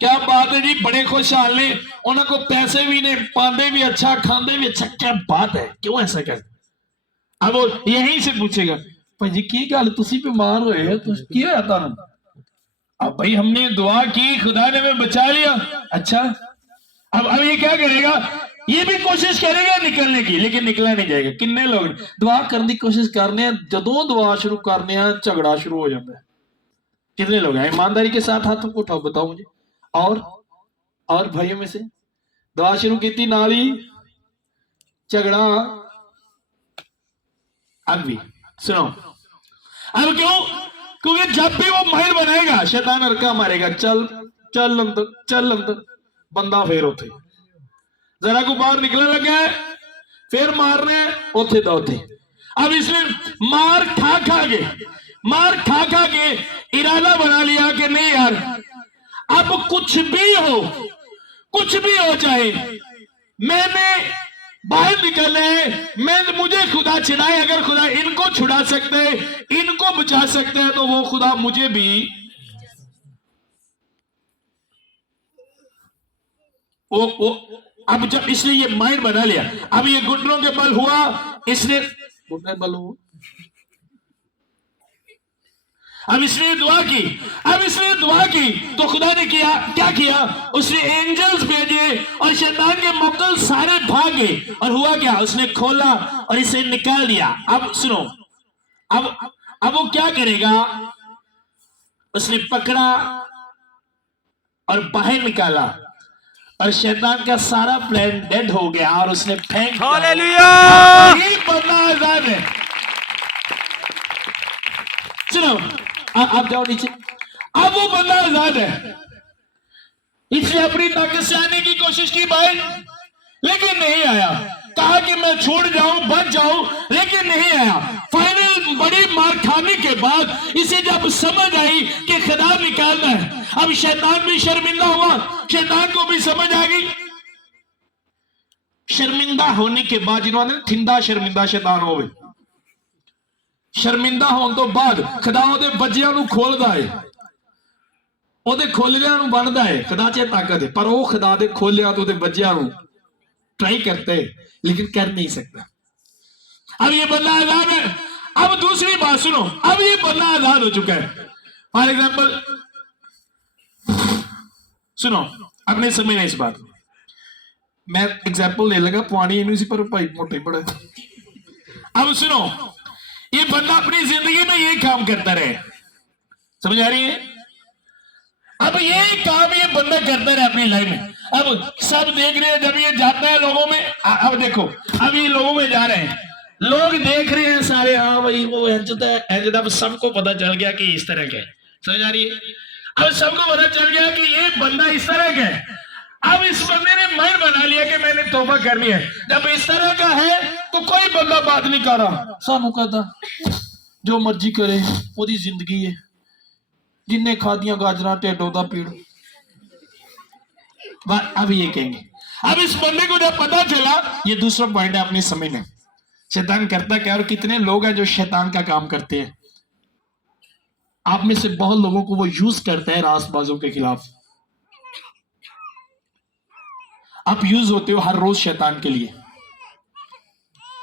क्या बात है जी, बड़े खुशहाल ने, उनको पैसे भी ने, पाते भी अच्छा, खाते भी अच्छा, क्या बात है, क्यों ऐसा कर? अब वो यहीं से पूछेगा, भाई जी की गल, तुसी बीमार होए हो, की होया तुहानू? अब भाई हमने दुआ की, खुदा ने हमें बचा लिया। अच्छा, अब ये क्या करेगा, ये भी कोशिश करेगा निकलने की, लेकिन निकला नहीं जाएगा। किन्ने लोग दुआ करने की कोशिश करने, जदों दुआ शुरू करने झगड़ा शुरू हो जाता है। कितने लोग हैं ईमानदारी के साथ हाथ उठाओ, बताओ मुझे। और भाइयों में से दुआ शुरू की, नाल ही झगड़ा। अब भी सुनो, अब क्यों? क्योंकि जब भी वो माहिर बनाएगा शैतान अरका मारेगा, चल अंदर, बंदा फिर उठे, जरा को बाहर निकलने लगा है, फिर मारने उठे तो उठे। अब इसने मार खा के इरादा बना लिया कि नहीं यार, अब कुछ भी हो जाए, मैंने बाहर निकलना है, मुझे खुदा छुड़ाए। अगर खुदा इनको छुड़ा सकते हैं, इनको बचा सकते हैं, तो वो खुदा मुझे भी वो अब जब इसने ये माइंड बना लिया, अब ये घुटनों के बल हुआ, इसने घुटने बल हुआ, अब इसने दुआ की तो खुदा ने क्या किया, उसने एंजल्स भेजे और शैतान के मुकल सारे भाग गए। और हुआ क्या, उसने खोला और इसे निकाल दिया। अब सुनो, अब वो क्या करेगा, उसने पकड़ा और बाहर निकाला, और शैतान का सारा प्लान डेड हो गया, और उसने फेंक हालेलुया। बंदा आजाद है। सुनो, आप जाओ नीचे। अब वो बंदा आजाद है, इसने अपनी ताकत से आने की कोशिश की बाहर, लेकिन नहीं आया। कहा कि मैं छोड़ जाऊं, बच जाऊं, लेकिन नहीं आया। फाइनल बड़ी मार खाने के बाद इसे जब समझ आई कि खुदा निकालना है, अब शैतान भी शर्मिंदा हुआ, शैतान को भी समझ आ गई। शर्मिंदा होने के बाद, जिन्होंने थिंदा शर्मिंदा शैतान हो गए, ਸ਼ਰਮਿੰਦਾ ਹੋਣ ਤੋਂ ਬਾਅਦ ਖੁਦਾ ਉਹਦੇ ਬੱਚਿਆਂ ਨੂੰ ਖੋਲਦਾ ਹੈ, ਉਹਦੇ ਖੋਲਿਆਂ ਨੂੰ ਬਣਦਾ ਹੈ। ਖੁਦਾ 'ਚ ਤਾਕਤ है, पर वो खुदा दे खोलिया तो बच्चियां ट्राई करते है लेकिन कर नहीं सकता। अब ये बंदा आजाद है। अब दूसरी बात सुनो, अब ये बंदा आजाद हो चुका है। फॉर एग्जाम्पल सुनो, अपने समय में इस बात मैं एग्जाम्पल ले लगा, पुरानी नहीं सी पर भाई मोटे बड़े। अब सुनो, ये बंदा अपनी जिंदगी में ये काम करता रहे, समझ आ रही है? अब ये काम ये बंदा करता रहे अपनी लाइफ में। अब सब देख रहे हैं, जब ये जाता है लोगों में, अब देखो अब ये लोगों में जा रहे हैं, लोग देख रहे हैं सारे, हाँ भाई वो एंजदा है, एंजदा। अब सबको पता चल गया कि इस तरह का है, समझ आ रही है? अब सबको पता चल गया कि ये बंदा इस तरह का है। अब इस बंदे ने मन बना लिया कि मैंने तौबा करनी है। जब इस तरह का है तो कोई बंदा बात नहीं कर रहा, सानू कहता जो मर्जी करे, ओदी जिंदगी है, जिन्ने खादियां गाजरा ढेडों का पीड़। अब ये कहेंगे, अब इस बंदे को जब पता चला, ये दूसरा पॉइंट है अपने समय में शैतान करता क्या, और कितने लोग हैं जो शैतान का काम करते हैं। आप में से बहुत लोगों को वो यूज करता है रासबाजों के खिलाफ। आप यूज होते हो हर रोज शैतान के लिए,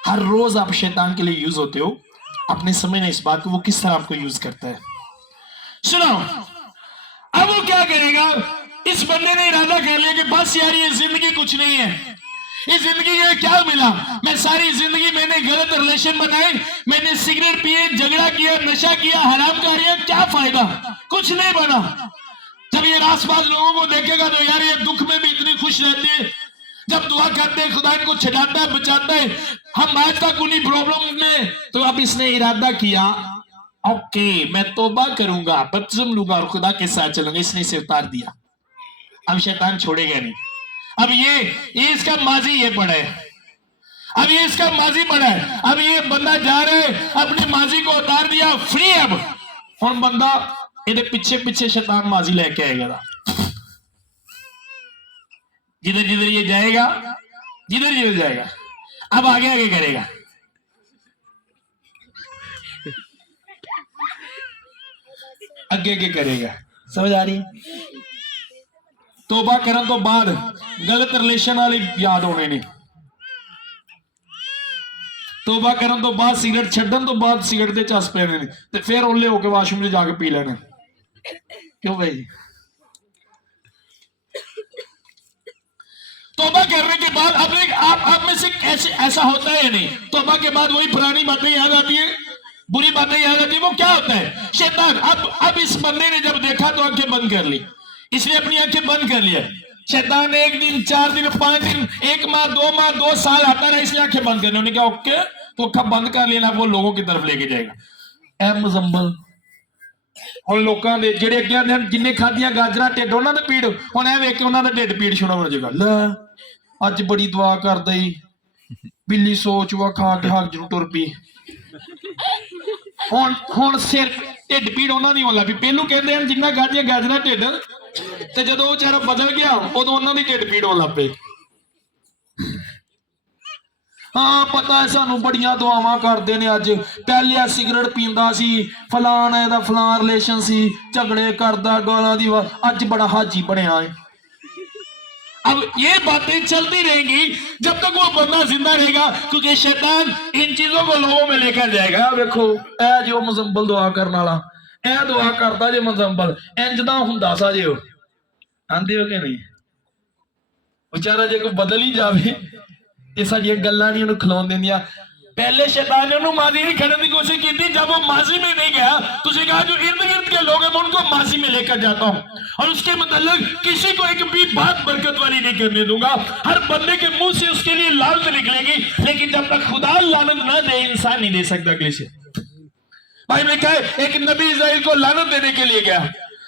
हर रोज आप शैतान के लिए यूज होते हो। अपने समय में इस बात को वो किस तरह आपको यूज करता है सुनो। अब वो क्या करेगा, इस बंदे ने इरादा कर लिया कि बस यार ये जिंदगी कुछ नहीं है, इस जिंदगी में क्या मिला, मैं सारी जिंदगी मैंने गलत रिलेशन बनाए, मैंने सिगरेट पिए, झगड़ा किया, नशा किया, हराम किया, क्या फायदा, कुछ नहीं बना। जब ये रासबाज लोगों को देखेगा तो यार ये दुख में भी इतनी खुश रहती है, जब दुआ करते हैं खुदा इनको छुड़ाता है, बचाता है, हम आज तक उन्हीं प्रॉब्लम में। तो अब इसने इरादा किया, ओके मैं तौबा करूंगा, बपतिस्म लूंगा और खुदा के साथ चलूंगा। इसने इसे उतार दिया, अब शैतान छोड़ेगा नहीं। अब ये इसका माजी ये पड़ा है, अब ये इसका माजी पड़ा है। अब ये बंदा जा रहा है, अपने माजी को उतार दिया, फ्री। अब हम बंदा ये पीछे पीछे शैतान माजी लेके आएगा, जिधर जिधर ये जाएगा, जिधर जिधर जाएगा, अब आगे आगे करेगा। आगे आगे करेगा, समझ आ रही है? तौबा करने तो बाद गलत रिलेशन वाली याद होने नहीं, तौबा करने तो बाद सिगरेट छड्डन तो बाद सिगरेट दे चस पैने नहीं, तो फिर ओले होके वाशरूम में जाके पी लेना। क्यों भाई? तौबा करने के बाद अब एक आप में से कैसे ऐसा होता है या नहीं, तौबा के बाद वही पुरानी बातें याद आती है, बुरी बातें याद आती है। वो क्या होता है, शैतान। अब इस बंदे ने जब देखा तो आंखें बंद कर ली, इसने अपनी आंखें बंद कर लिया। शैतान 1 दिन 4 दिन 5 दिन 1 माह 2 माह 2 साल आता रहा, इसलिए आंखें बंद करने। उन्होंने कहा ओके तो अखा बंद कर लेना, वो लोगों की तरफ लेके जाएगा। ए मुजम्मल ਹੁਣ ਲੋਕਾਂ ਦੇ ਜਿਹੜੇ ਅੱਗੇ ਆਂਦੇ ਹਨ, ਜਿੰਨੇ ਖਾਦੀਆਂ ਗਾਜਰਾਂ ਢਿੱਡ ਉਹਨਾਂ ਦੇ ਪੀੜ, ਹੁਣ ਐ ਵੇਖ ਕੇ ਉਹਨਾਂ ਦਾ ਢਿੱਡ ਪੀੜ ਛੁਣਾ ਹੋ ਜਾਏਗਾ। ਲੈ ਅੱਜ ਬੜੀ ਦੁਆ ਕਰਦਾ ਈ, ਬਿੱਲੀ ਸੋਚ ਵਾ ਖਾ ਕੇ ਹੱਗ ਜਰੂ ਟੁਰ ਪਈ। ਹੁਣ ਸਿਰ ਢਿੱਡ ਪੀੜ ਉਹਨਾਂ ਦੀ ਹੋਣ ਲੱਗ ਪਈ। ਪਹਿਲੂ ਕਹਿੰਦੇ ਹਨ ਜਿੰਨਾ ਖਾਦੀਆਂ ਗਾਜਰਾਂ ਢਿੱਡ, ਤੇ ਜਦੋਂ ਉਹ ਵਿਚਾਰਾ ਬਦਲ ਗਿਆ ਉਦੋਂ ਉਹਨਾਂ ਦੀ ਢਿੱਡ ਪੀੜ ਹੋਣ ਲੱਗ ਪਈ। हाँ पता है सानू बड़ियां दुआवां करते ने। अज पहले सिगरेट पींदा सी, फलान एदा फलान रिलेशन सी, झगड़े करदा, गालां दी, अज बड़ा हाजी बनया है। अब ये बातें चलती रहेंगी जब तक वो बंदा जिंदा रहेगा, क्योंकि शैतान इन चीजों को लोगों में लेकर जाएगा। देखो ए जो मुजम्बल दुआ करने वाला, ए दुआ करता जे मुजम्बल, इंजदा हुंदा सा जे आंदे हो कि नहीं? बेचारा जे कोई बदल ही जावे, ये साडियां गल्लां नहीं उन्हें खिलाउण दिंदियां। पहले शैतान ने उन्हें माजी नहीं खड़ने की कोशिश की थी, जब वो माजी में नहीं गया तो उसने कहा जो इर्द गिर्द के लोग हैं मैं उनको माजी में लेकर जाता हूं, और उसके मतलब किसी को एक भी बात बरकत वाली नहीं करने दूंगा। हर बंदे के मुंह से उसके लिए लानत निकलेगी, लेकिन जब तक खुदा लानत ना दे इंसान नहीं दे सकता। अगले से भाई ने कहा एक नबी इस्राइल को लानत देने के लिए गया,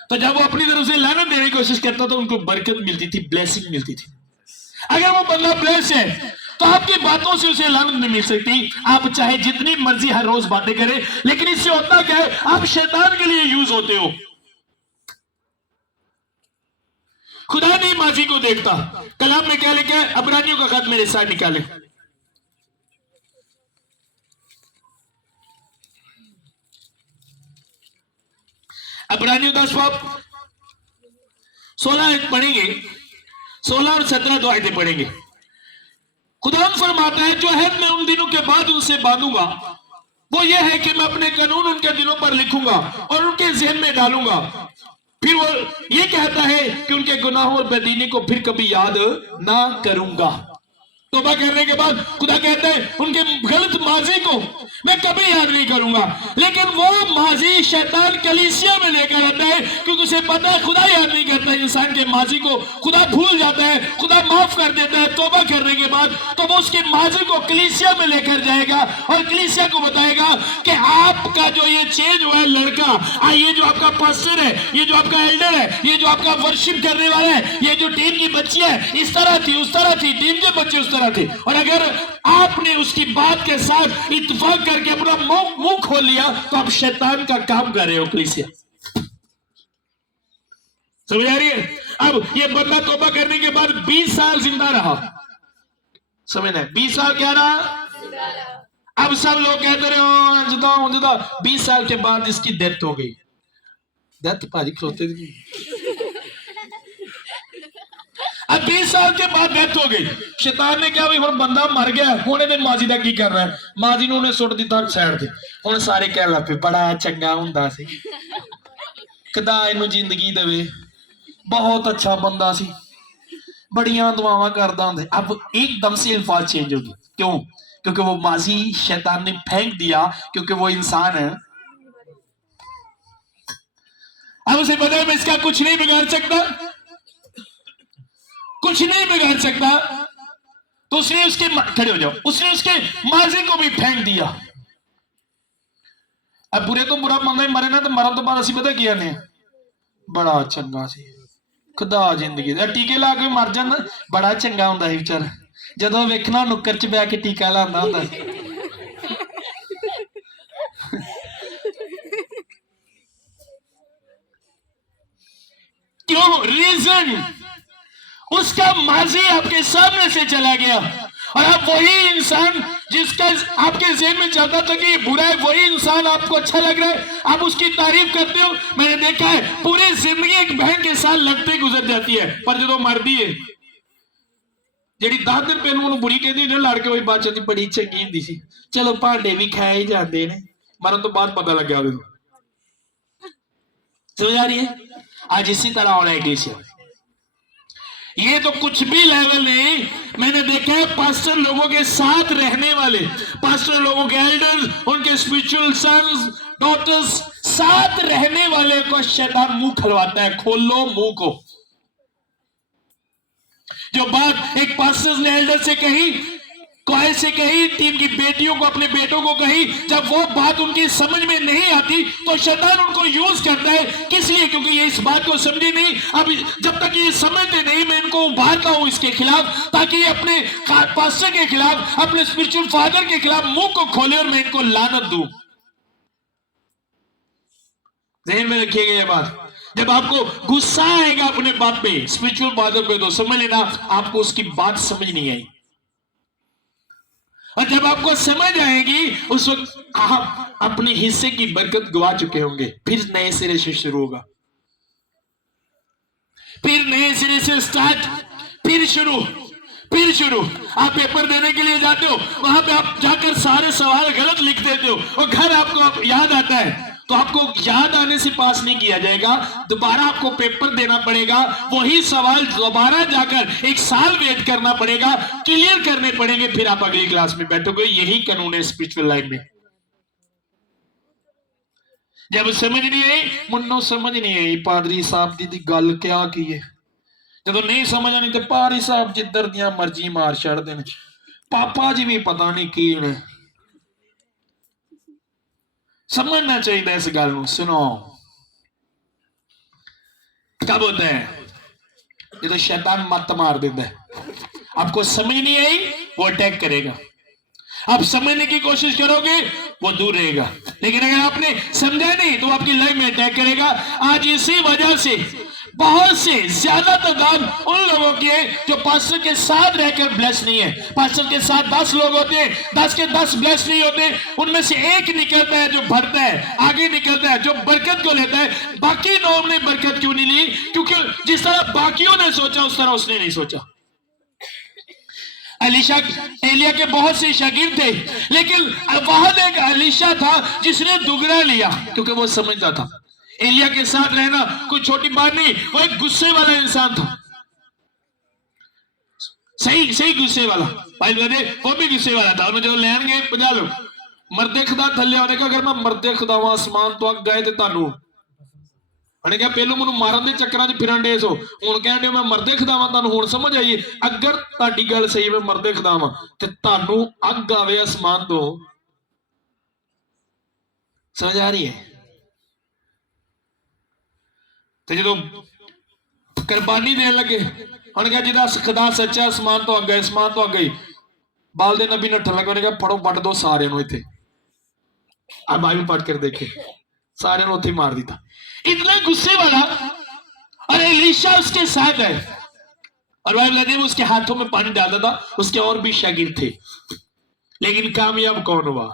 तो जब वो अपनी तरफ से लानत देने की कोशिश करता तो उनको बरकत मिलती थी, ब्लेसिंग मिलती थी। अगर वो बंदा ब्लेस है तो आपकी बातों से उसे लानत नहीं मिल सकती। आप चाहे जितनी मर्जी हर रोज बातें करें, लेकिन इससे होता क्या है, आप शैतान के लिए यूज होते हो। खुदा नहीं माजी को देखता। कलाम में क्या लिखा है, अबरानियों का खत मेरे साथ निकाले। इब्रानियों 10 बाब 16 आयत पढ़ेंगे, 16 और 17 दो आयतें पढ़ेंगे। खुदा फरमाता है जो है मैं उन दिनों के बाद उनसे बांधूंगा वो ये है कि मैं अपने कानून उनके दिलों पर लिखूंगा और उनके ज़हन में डालूंगा। फिर वो ये कहता है कि उनके गुनाहों और बेदीनी को फिर कभी याद ना करूंगा। तौबा करने के बाद खुदा कहता है उनके गलत माजी को मैं कभी याद नहीं करूंगा। लेकिन वो माजी शैतान कलीसिया में लेकर आता है क्योंकि उसे पता है खुदा याद नहीं करता इंसान के माजी को, खुदा भूल जाता है, खुदा माफ कर देता है। तौबा करने के बाद तो वो उसके माजी को कलीसिया में लेकर जाएगा और कलीसिया को बताएगा कि आपका जो ये चेंज हुआ है लड़का, ये जो आपका पास्टर है, ये जो आपका एल्डर है, ये जो आपका वर्शिप करने वाला है, ये जो टीम की बच्ची है इस तरह थी, उस तरह थी, टीम के बच्चे उस तरह थे। और अगर आपने उसकी बात के साथ इत्तेफाक करके अपना मुंह खोल लिया तो आप शैतान का काम कर रहे हो कलीसिया। समझ आ रही है? अब ये बंदा तौबा करने के बाद 20 साल जिंदा रहा। समझना है? 20 साल क्या रहा? अब सब लोग कहते रहे जुदा 20 साल के बाद इसकी डेथ हो गई। डेथ भाजी खलोते अब 20 साल के बाद डेथ हो गई। शैतान ने कहा भी हुण बंदा मर गया हुणे ते माजी दा की करना है। माजी नूं उहने सुट दिता साइड ते। हुण सारे कहण लग पे बड़ा चंगा हुंदा सी, खुदा इहनूं जिंदगी देवे, बहुत अच्छा बंदा सी, बड़ियां दुआवां करदा हुंदा। अब एकदम से अल्फाज चेंज हो गए। क्यों? क्योंकि वो माजी शैतान ने फेंक दिया, क्योंकि वो इंसान है। अब उसे पता है मैं इसका कुछ नहीं बिगाड़ सकता, कुछ नहीं बिगाड़ सकता, तो उसने उसके खड़े हो जाओ, उसने उसके माजी को भी फेंक दिया। अब बुरे तो बुरा बंदा ही मरे ना, तो मरन तो बाद असी पता किया ने बड़ा चंगा सी, खुदा जिंदगी टीके ला के मर जाना बड़ा चंगा हुंदा सी बेचारा, जदों वेखना नुक्कर च बैठ के टीका लांदा हुंदा सी। क्यों? रीजन उसका माजी आपके सामने से चला गया और अब वही इंसान जिसका आपके ज़हन में चलता था कि बुरा है, वही इंसान आपको अच्छा लग रहा है, आप उसकी तारीफ करते हो। मैंने देखा है पूरी जिंदगी एक बहन के साथ लगते गुजर जाती है, पर जो मरदी है ਜਿਹੜੀ 10 दिन पहले ਉਹਨੂੰ बुरी कहती है लड़ के वही बात चलती बड़ी चंगी ਹੁੰਦੀ ਸੀ। चलो भांडे भी खाए ही जाते हैं, मरन तो बाद पता लग गया। समझ आ रही है? आज इसी तरह होना है कलीसिया। ये तो कुछ भी लेवल नहीं। मैंने देखा है पास्टर लोगों के साथ रहने वाले, पास्टर लोगों के एल्डर्स, उनके स्पिरिचुअल सन्स डॉटर्स साथ रहने वाले को शैतान मुंह खलवाता है, खोल लो मुंह को। जो बात एक पास्टर ने एल्डर से कही, कोई से कही, टीम की बेटियों को अपने बेटों को कही, जब वो बात उनकी समझ में नहीं आती तो शैतान उनको यूज करता है। किस लिए? क्योंकि ये इस बात को समझे नहीं। अब जब तक ये समझते नहीं मैं इनको उभारता हूं इसके खिलाफ, ताकि अपने पास्टर के खिलाफ, अपने स्पिरिचुअल फादर के खिलाफ मुंह को खोले और मैं इनको लानत दूं। ध्यान में रखिएगा ये बात। जब आपको गुस्सा आएगा अपने बाप पे, स्पिरिचुअल फादर पे, तो समझ लेना आपको उसकी बात समझ नहीं आई। और जब आपको समझ आएगी उस वक्त आप अपने हिस्से की बरकत गवा चुके होंगे। फिर नए सिरे से शुरू होगा, फिर नए सिरे से स्टार्ट, फिर शुरू। आप पेपर देने के लिए जाते हो, वहां पे आप जाकर सारे सवाल गलत लिख देते हो और घर आपको याद आता है, तो आपको याद आने से पास नहीं किया जाएगा, दोबारा आपको पेपर देना पड़ेगा, वही सवाल दोबारा जाकर 1 साल वेट करना पड़ेगा, क्लियर करने पड़ेंगे, फिर आप अगली क्लास में बैठोगे। यही कानून है स्पिरिचुअल लाइफ में। जब समझ नहीं आई, मुन्नो समझ नहीं आई पादरी साहब दी गल क्या की है, जो नहीं समझ आनी तो पादरी साहब जिधर दियां मर्जी मार छड़ते हैं, पापा जी भी पता नहीं की ने। समझना चाहिए इस गल को। सुनो, कब होता है? जो शैतान मत मार देता है, आपको समझ नहीं आई वो अटैक करेगा। आप समझने की कोशिश करोगे वो दूर रहेगा, लेकिन अगर आपने समझा नहीं तो आपकी लाइफ में अटैक करेगा। आज इसी वजह से बहुत से ज्यादा तादाद उन लोगों की है जो पास्टर के साथ रहकर ब्लेस नहीं है। पास्टर के साथ 10 लोग होते हैं, 10 के 10 ब्लेस नहीं होते। उनमें से एक निकलता है जो भरता है, आगे निकलता है जो बरकत को लेता है। बाकी 9 ने बरकत क्यों नहीं ली? क्योंकि जिस तरह बाकियों ने सोचा उस तरह उसने नहीं सोचा। एलिया के बहुत से शागिर्द थे, लेकिन वहां एक एलीशा था जिसने दुगना लिया, क्योंकि वो समझता था एलिया के साथ रहना कोई छोटी बात नहीं। वो एक गुस्से वाला इंसान था, सही गुस्से वाला। भाई वो भी गुस्से वाला था। उन्हें जो लैन गए 50 लोग मरदे खुदा थले आने का, अगर मैं मरदे खुदावा आसमान तो अग गए तानू उन्हें क्या पहलू मैं मारन के चक्कर च फिरन डे सो हूं कह मैं मरदे खुदावा तुहानू हुण समझ आई। अगर तुहाडी गल सही मैं मरदे खुदावा ते तुहानू अग आवे आसमान तो, समझ आ रही है? तो जो कुर्बानी देन लगे उन्हें कहा जिदा खुदा सच्चा आसमान तो अग, आसमान तो अग गई। बाल दे नबी नठन लगे, उन्हें कहा फड़ो वट दो सारे इतने। अब बाइबल पढ़ कर देखे सारे उत्थे मार दिता। इतना गुस्से वाला, और एलीशा उसके साथ है, और बाइबल उसके हाथों में पानी डालता था। उसके और भी शागिर्द थे, लेकिन कामयाब कौन हुआ?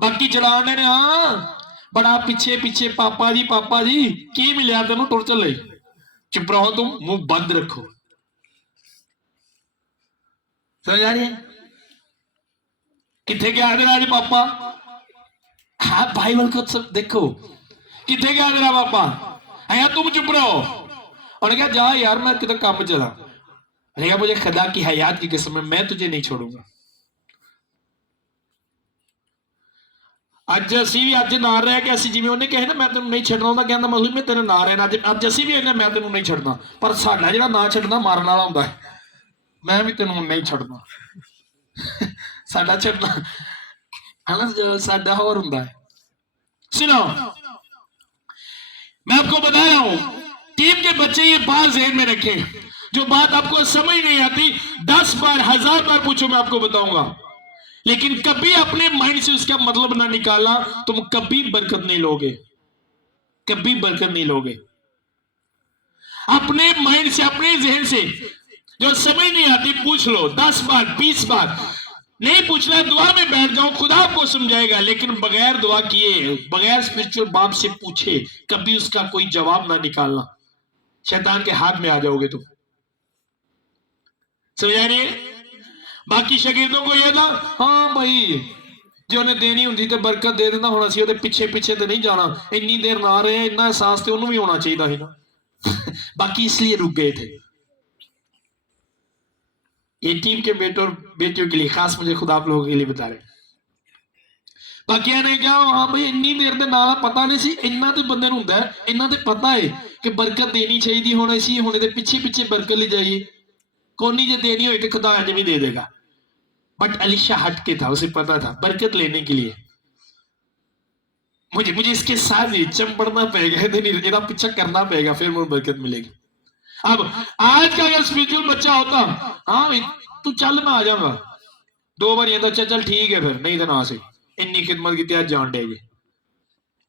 बाकी चढ़ाने ने हाँ बड़ा पीछे पीछे पापा जी की मिलिया तेन टुर चले। चुप रहो तुम, मुंह बंद रखो। समझ आ रही है? किथे गया आज पापा? हाँ बाइबल को सब देखो, किथे गया तेरा पापा? यार तुम चुप रहो। उन्होंने कहा जा यार मैं किधर काम चला। उन्होंने कहा मुझे खुदा की हयात की कसम है मैं तुझे नहीं छोड़ूंगा। अज असी भी अज ना रह के असी जिवें उन्हें कहे ना मैं तेन नहीं छड्डना, उहदा कहना मतलब मैं तेरे ना रहना। अज असी भी कहने मैं तेन नहीं छड्डना, पर साडा जिहड़ा ना छड्डना मारन वाला हुंदा है। मैं भी तेन नहीं छड्डना साडा छड्डना है ना, जो साडा होर हुंदा है। सुनो मैं आपको बता रहा हूं, टीम के बच्चे ये बात ज़हन में रखें, जो बात आपको समझ नहीं आती 10 बार 1000 बार पूछो मैं आपको बताऊंगा, लेकिन कभी अपने माइंड से उसका मतलब ना निकालना, तुम कभी बरकत नहीं लोगे, कभी बरकत नहीं लोगे। अपने माइंड से अपने जहन से जो समझ नहीं आती पूछ लो 10 बार 20 बार। नहीं पूछना दुआ में बैठ जाओ, खुदा आपको समझाएगा, लेकिन बगैर दुआ किए बगैर स्पिरिचुअल बाप से पूछे कभी उसका कोई जवाब ना निकालना, शैतान के हाथ में आ जाओगे तुम। समझ आ रही है? बाकी शागिर्दों को यह था हाँ भाई जो उन्हें देनी होंगी तो बरकत दे देना होना चाहिए, पिछे पिछे तो नहीं जाना, इन्नी देर ना रहे, इतना एहसास तो उन्होंने भी होना चाहिए था ना बाकी इसलिए रुक गए थे। ये टीम के बेटियों के लिए खास मुझे खुद आप लोगों के लिए बता रहे। बाकी ने क्या हाँ भाई इन्नी देर के नाला पता नहीं सी, इन्ना तो बंदे नूं हुंदा है, इन्ना तो पता है कि बरकत देनी चाहिए होनी सी, होने के पिछे पिछे बरकत ले जाइए, कोनी जो देनी हुई तो खुदा अज भी दे देगा। बट एलीशा हट के था, उसे पता था बरकत लेने के लिए मुझे इसके साथ ही चंपड़ना पड़ेगा, इधर पीछा करना पड़ेगा, फिर मुझे बरकत मिलेगी। अब आज का अगर स्पिरिचुअल बच्चा होता हाँ तू चल मैं आ जाऊंगा 2 बार ये तो चल ठीक है, फिर नहीं तो ना से इन्नी खिदमत की आज जान देगी।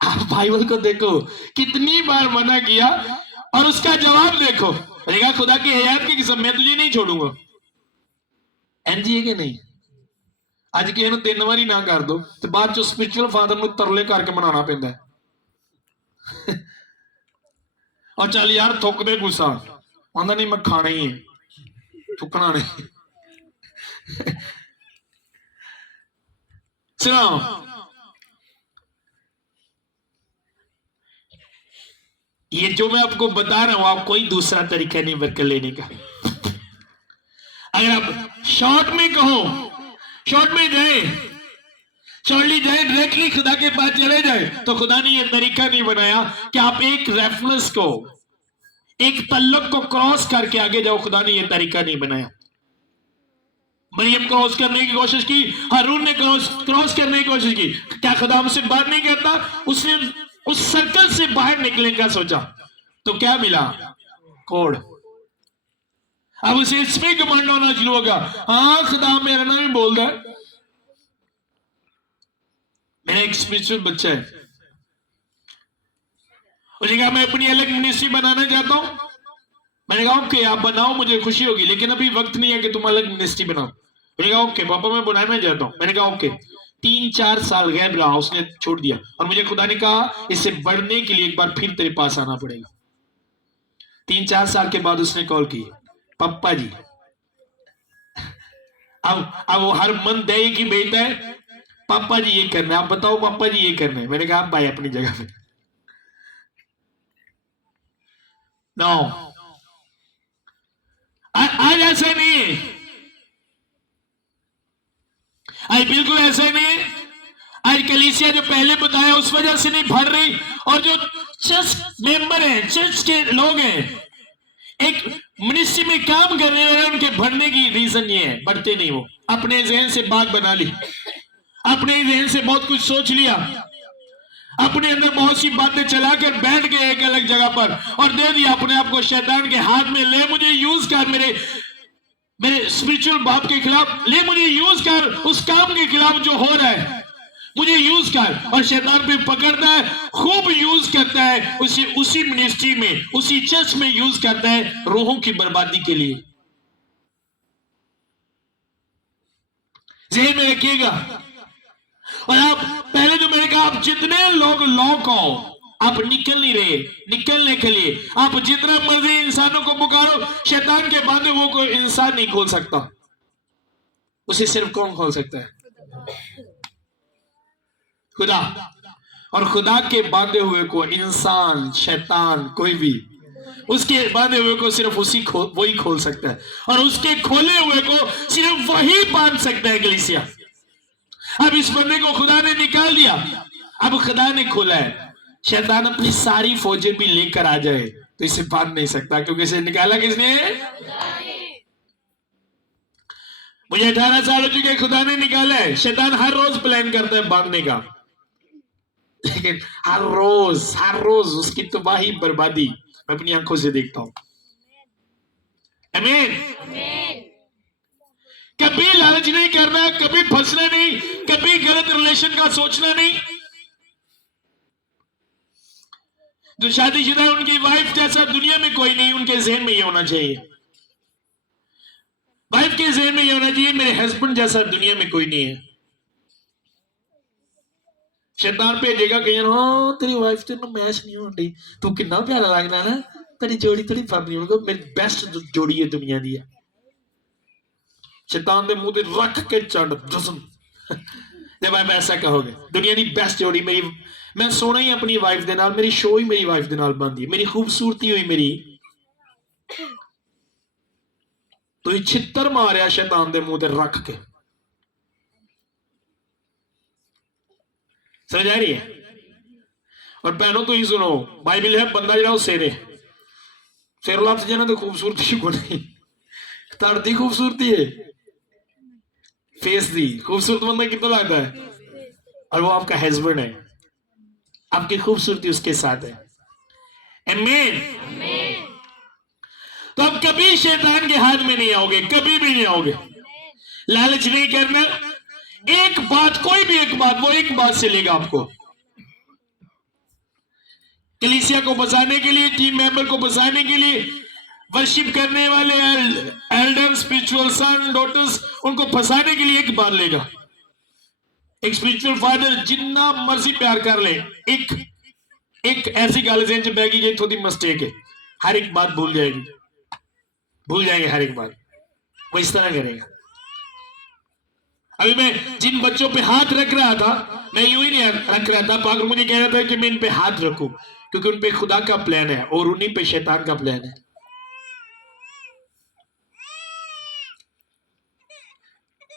आप बाइबल को देखो कितनी बार मना किया और उसका जवाब देखो, रहेगा खुदा की हयात की कसम मैं तुझे नहीं छोड़ूंगा। एनजी है कि नहीं? अज किसी ने 3 बार ना कर दो तो बाद चो स्पिरिचुअल फादर को तरले करके मनाना पैंदा है और चल यार थुक दे गुस्सा, आंदा नहीं मैं खाना ही है, थुकना नहीं। सुनो ये जो मैं आपको बता रहा हूं आप कोई दूसरा तरीका नहीं बरकत लेने का। अगर आप शॉर्ट में कहो, शॉर्ट में जाए, शॉर्टली जाए, डायरेक्टली खुदा के पास चले जाए, तो खुदा ने यह तरीका नहीं बनाया कि आप एक रेफरेंस को, एक तल्लक को क्रॉस करके आगे जाओ। खुदा ने यह तरीका नहीं बनाया। मरियम क्रॉस करने की कोशिश की, हारून ने क्रॉस करने की कोशिश की, क्या खुदा हमसे बात नहीं करता? उसने उस सर्कल से बाहर निकलने का सोचा तो क्या मिला? कोड। अब उसे इस पे घमंड होना शुरू होगा, हाँ खुदा मेरा नाम ही बोल रहा है। मेरा एक स्पिरिचुअल बच्चा है, उसने कहा मैं अपनी अलग मिनिस्ट्री बनाना चाहता हूं। मैंने कहा ओके आप बनाओ, मुझे खुशी होगी, लेकिन अभी वक्त नहीं है कि तुम अलग मिनिस्ट्री बनाओ। मैंने कहा ओके पापा मैं बनाना चाहता हूं। मैंने कहा ओके। 3-4 साल गैप रहा, उसने छोड़ दिया, और मुझे खुदा ने कहा इससे बढ़ने के लिए एक बार फिर तेरे पास आना पड़ेगा। 3-4 साल के बाद उसने कॉल की, पापा जी अब वो हर मन दे की बेटा है, पापा जी ये करना है, आप बताओ पापा जी ये करना है। मैंने कहा आप भाई अपनी जगह पे नो, आज ऐसा नहीं है, आज बिल्कुल ऐसा नहीं है। आज कलीसिया जो पहले बताया उस वजह से नहीं भर रही, और जो चर्च मेंबर हैं, चर्च के लोग हैं, एक मिनिस्ट्री में काम करने वाले, उनके भरने की रीजन ये है, बढ़ते नहीं। वो अपने जहन से बात बना ली, अपने जहन से बहुत कुछ सोच लिया, अपने अंदर बहुत सी बातें चलाकर बैठ गए एक अलग जगह पर, और दे दिया अपने आप को शैतान के हाथ में, ले मुझे यूज कर मेरे स्पिरिचुअल बाप के खिलाफ, ले मुझे यूज कर उस काम के खिलाफ जो हो रहा है, मुझे यूज कर। और शैतान पे पकड़ता है, खूब यूज करता है, उसी मिनिस्ट्री में, उसी चर्च में यूज करता है रूहों की बर्बादी के लिए। ज़हन में रखिएगा। और आप पहले जो मैंने कहा, आप जितने लोग लॉक हो, आप निकल नहीं रहे, निकलने के लिए आप जितना मर्जी इंसानों को पुकारो, शैतान के बांधे वो कोई इंसान नहीं खोल सकता, उसे सिर्फ कौन खोल सकता है? खुदा। और खुदा के बांधे हुए को इंसान, शैतान, कोई भी उसके बांधे हुए को सिर्फ वही खोल सकता है, और उसके खोले हुए को सिर्फ वही बांध सकता है कलीसिया। अब इस बंदे को खुदा ने निकाल दिया, अब खुदा ने खोला है, शैतान अपनी सारी फौजें भी लेकर आ जाए तो इसे बांध नहीं सकता, क्योंकि इसे निकाला किसने? मुझे 18 साल हो चुके, खुदा ने निकाला है। शैतान हर रोज प्लान करता है बांधने का, लेकिन हर रोज उसकी तबाही, बर्बादी मैं अपनी आंखों से देखता हूं। आमीन। कभी लालच नहीं करना, कभी फंसना नहीं, कभी गलत रिलेशन का सोचना नहीं। जो शादीशुदा है, उनकी वाइफ जैसा दुनिया में कोई नहीं, उनके जहन में ये होना चाहिए, वाइफ के जहन में ये होना चाहिए, मेरे हस्बैंड जैसा दुनिया में कोई नहीं है। शैतान भेजेगा कहीं, हाँ तेरी वाइफ तो ना मैच नहीं हो रही, तू कितना प्यारा लगना ना, तेरी जोड़ी थोड़ी फरनी होगी, मेरी बेस्ट जोड़ी है दुनिया दी। शैतान दे मुंह ते रख के चढ़ जसम, जब आप ऐसा कहोगे दुनिया की बेस्ट जोड़ी मेरी, मैं सोना ही अपनी वाइफ दे नाल, मेरी शो ही मेरी वाइफ दे नाल बनदी है, मेरी खूबसूरती हुई मेरी, तो छित्तर मारिया शैतान दे मुंह ते रख के। समझ आ रही है? और भैनों तो ही सुनो, बाइबल है बंदा जो सिर लत जाना तो खूबसूरती को नहीं, तड़ती खूबसूरती है, फेस दी खूबसूरत बंदा कितना लगता है, और वो आपका हस्बैंड है, आपकी खूबसूरती उसके साथ है। आमीन। तो आप कभी शैतान के हाथ में नहीं आओगे, कभी भी नहीं आओगे। लालच नहीं करना, एक बात, कोई भी एक बात, वो एक बात से लेगा आपको, कलीसिया को बचाने के लिए, टीम मेंबर को बचाने के लिए, वर्शिप करने वाले एल्डर, स्पिरिचुअल सन, डॉटर्स, उनको फंसाने के लिए एक बात लेगा। एक स्पिरिचुअल फादर जितना मर्जी प्यार कर ले, एक ऐसी गल जहन च बैगी कि थोड़ी मिस्टेक है, हर एक बात भूल जाएंगे हर एक बात, वो इस तरह करेगा। अभी मैं जिन बच्चों पे हाथ रख रहा था, मैं यूं ही नहीं रख रहा था, पागल मुझे कह रहा था कि मैं इन पे हाथ रखूं, क्योंकि उन पे खुदा का प्लान है और उन्हीं पे शैतान का प्लान है।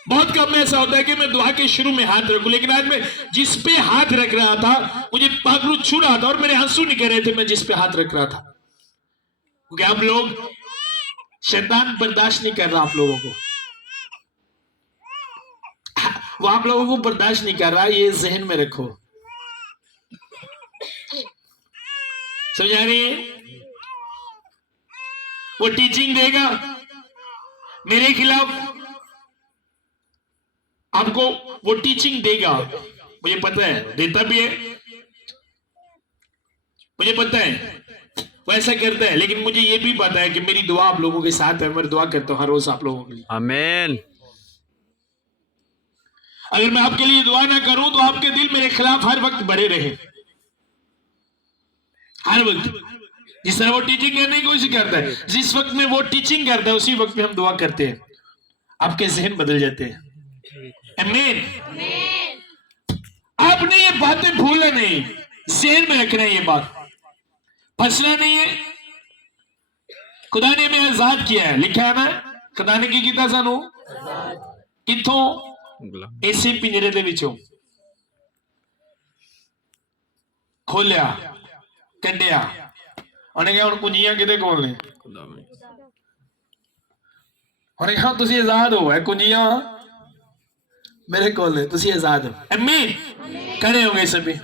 बहुत कम ऐसा होता है कि मैं दुआ के शुरू में हाथ रखूं, लेकिन आज मैं जिस पे हाथ रख रहा था, मुझे पागलू छू रहा था और मेरे आंसू निकल रहे थे, मैं जिस पे हाथ रख रहा था, क्योंकि आप लोग, शैतान बर्दाश्त नहीं कर रहा आप लोगों को, वो आप लोगों को बर्दाश्त नहीं कर रहा, ये जहन में रखो। समझ आ रही है? वो टीचिंग देगा, मेरे खिलाफ आपको वो टीचिंग देगा, मुझे पता है, देता भी है, मुझे पता है वो ऐसा करता है, लेकिन मुझे ये भी पता है कि मेरी दुआ आप लोगों के साथ है। मैं दुआ करता हूं हर रोज आप लोगों के लिए। आमीन। अगर मैं आपके लिए दुआ ना करूं तो आपके दिल मेरे खिलाफ हर वक्त भरे रहे, हर वक्त। जिस तरह वो टीचिंग करने की कोशिश करता है, जिस वक्त में वो टीचिंग करता है उसी वक्त में हम दुआ करते हैं, आपके जहन बदल जाते हैं। आमीन। आपने ये बातें भूलना नहीं, जहन में रखना है, ये बात फंसना नहीं है। खुदा ने हमें आजाद किया है, लिखा है ना, खुदा ने की कीता सानू किथों, इसी पिंजरे दे विचों खोलिया, कढ़िया। उन्हें कहा हुण कुंजियां किहदे कोल ने, उन्हें कहा तुसीं आजाद हो, है कुंजियां मेरे कोल ने, तुसीं आजाद हो। आमीन। खड़े हो गए सभी।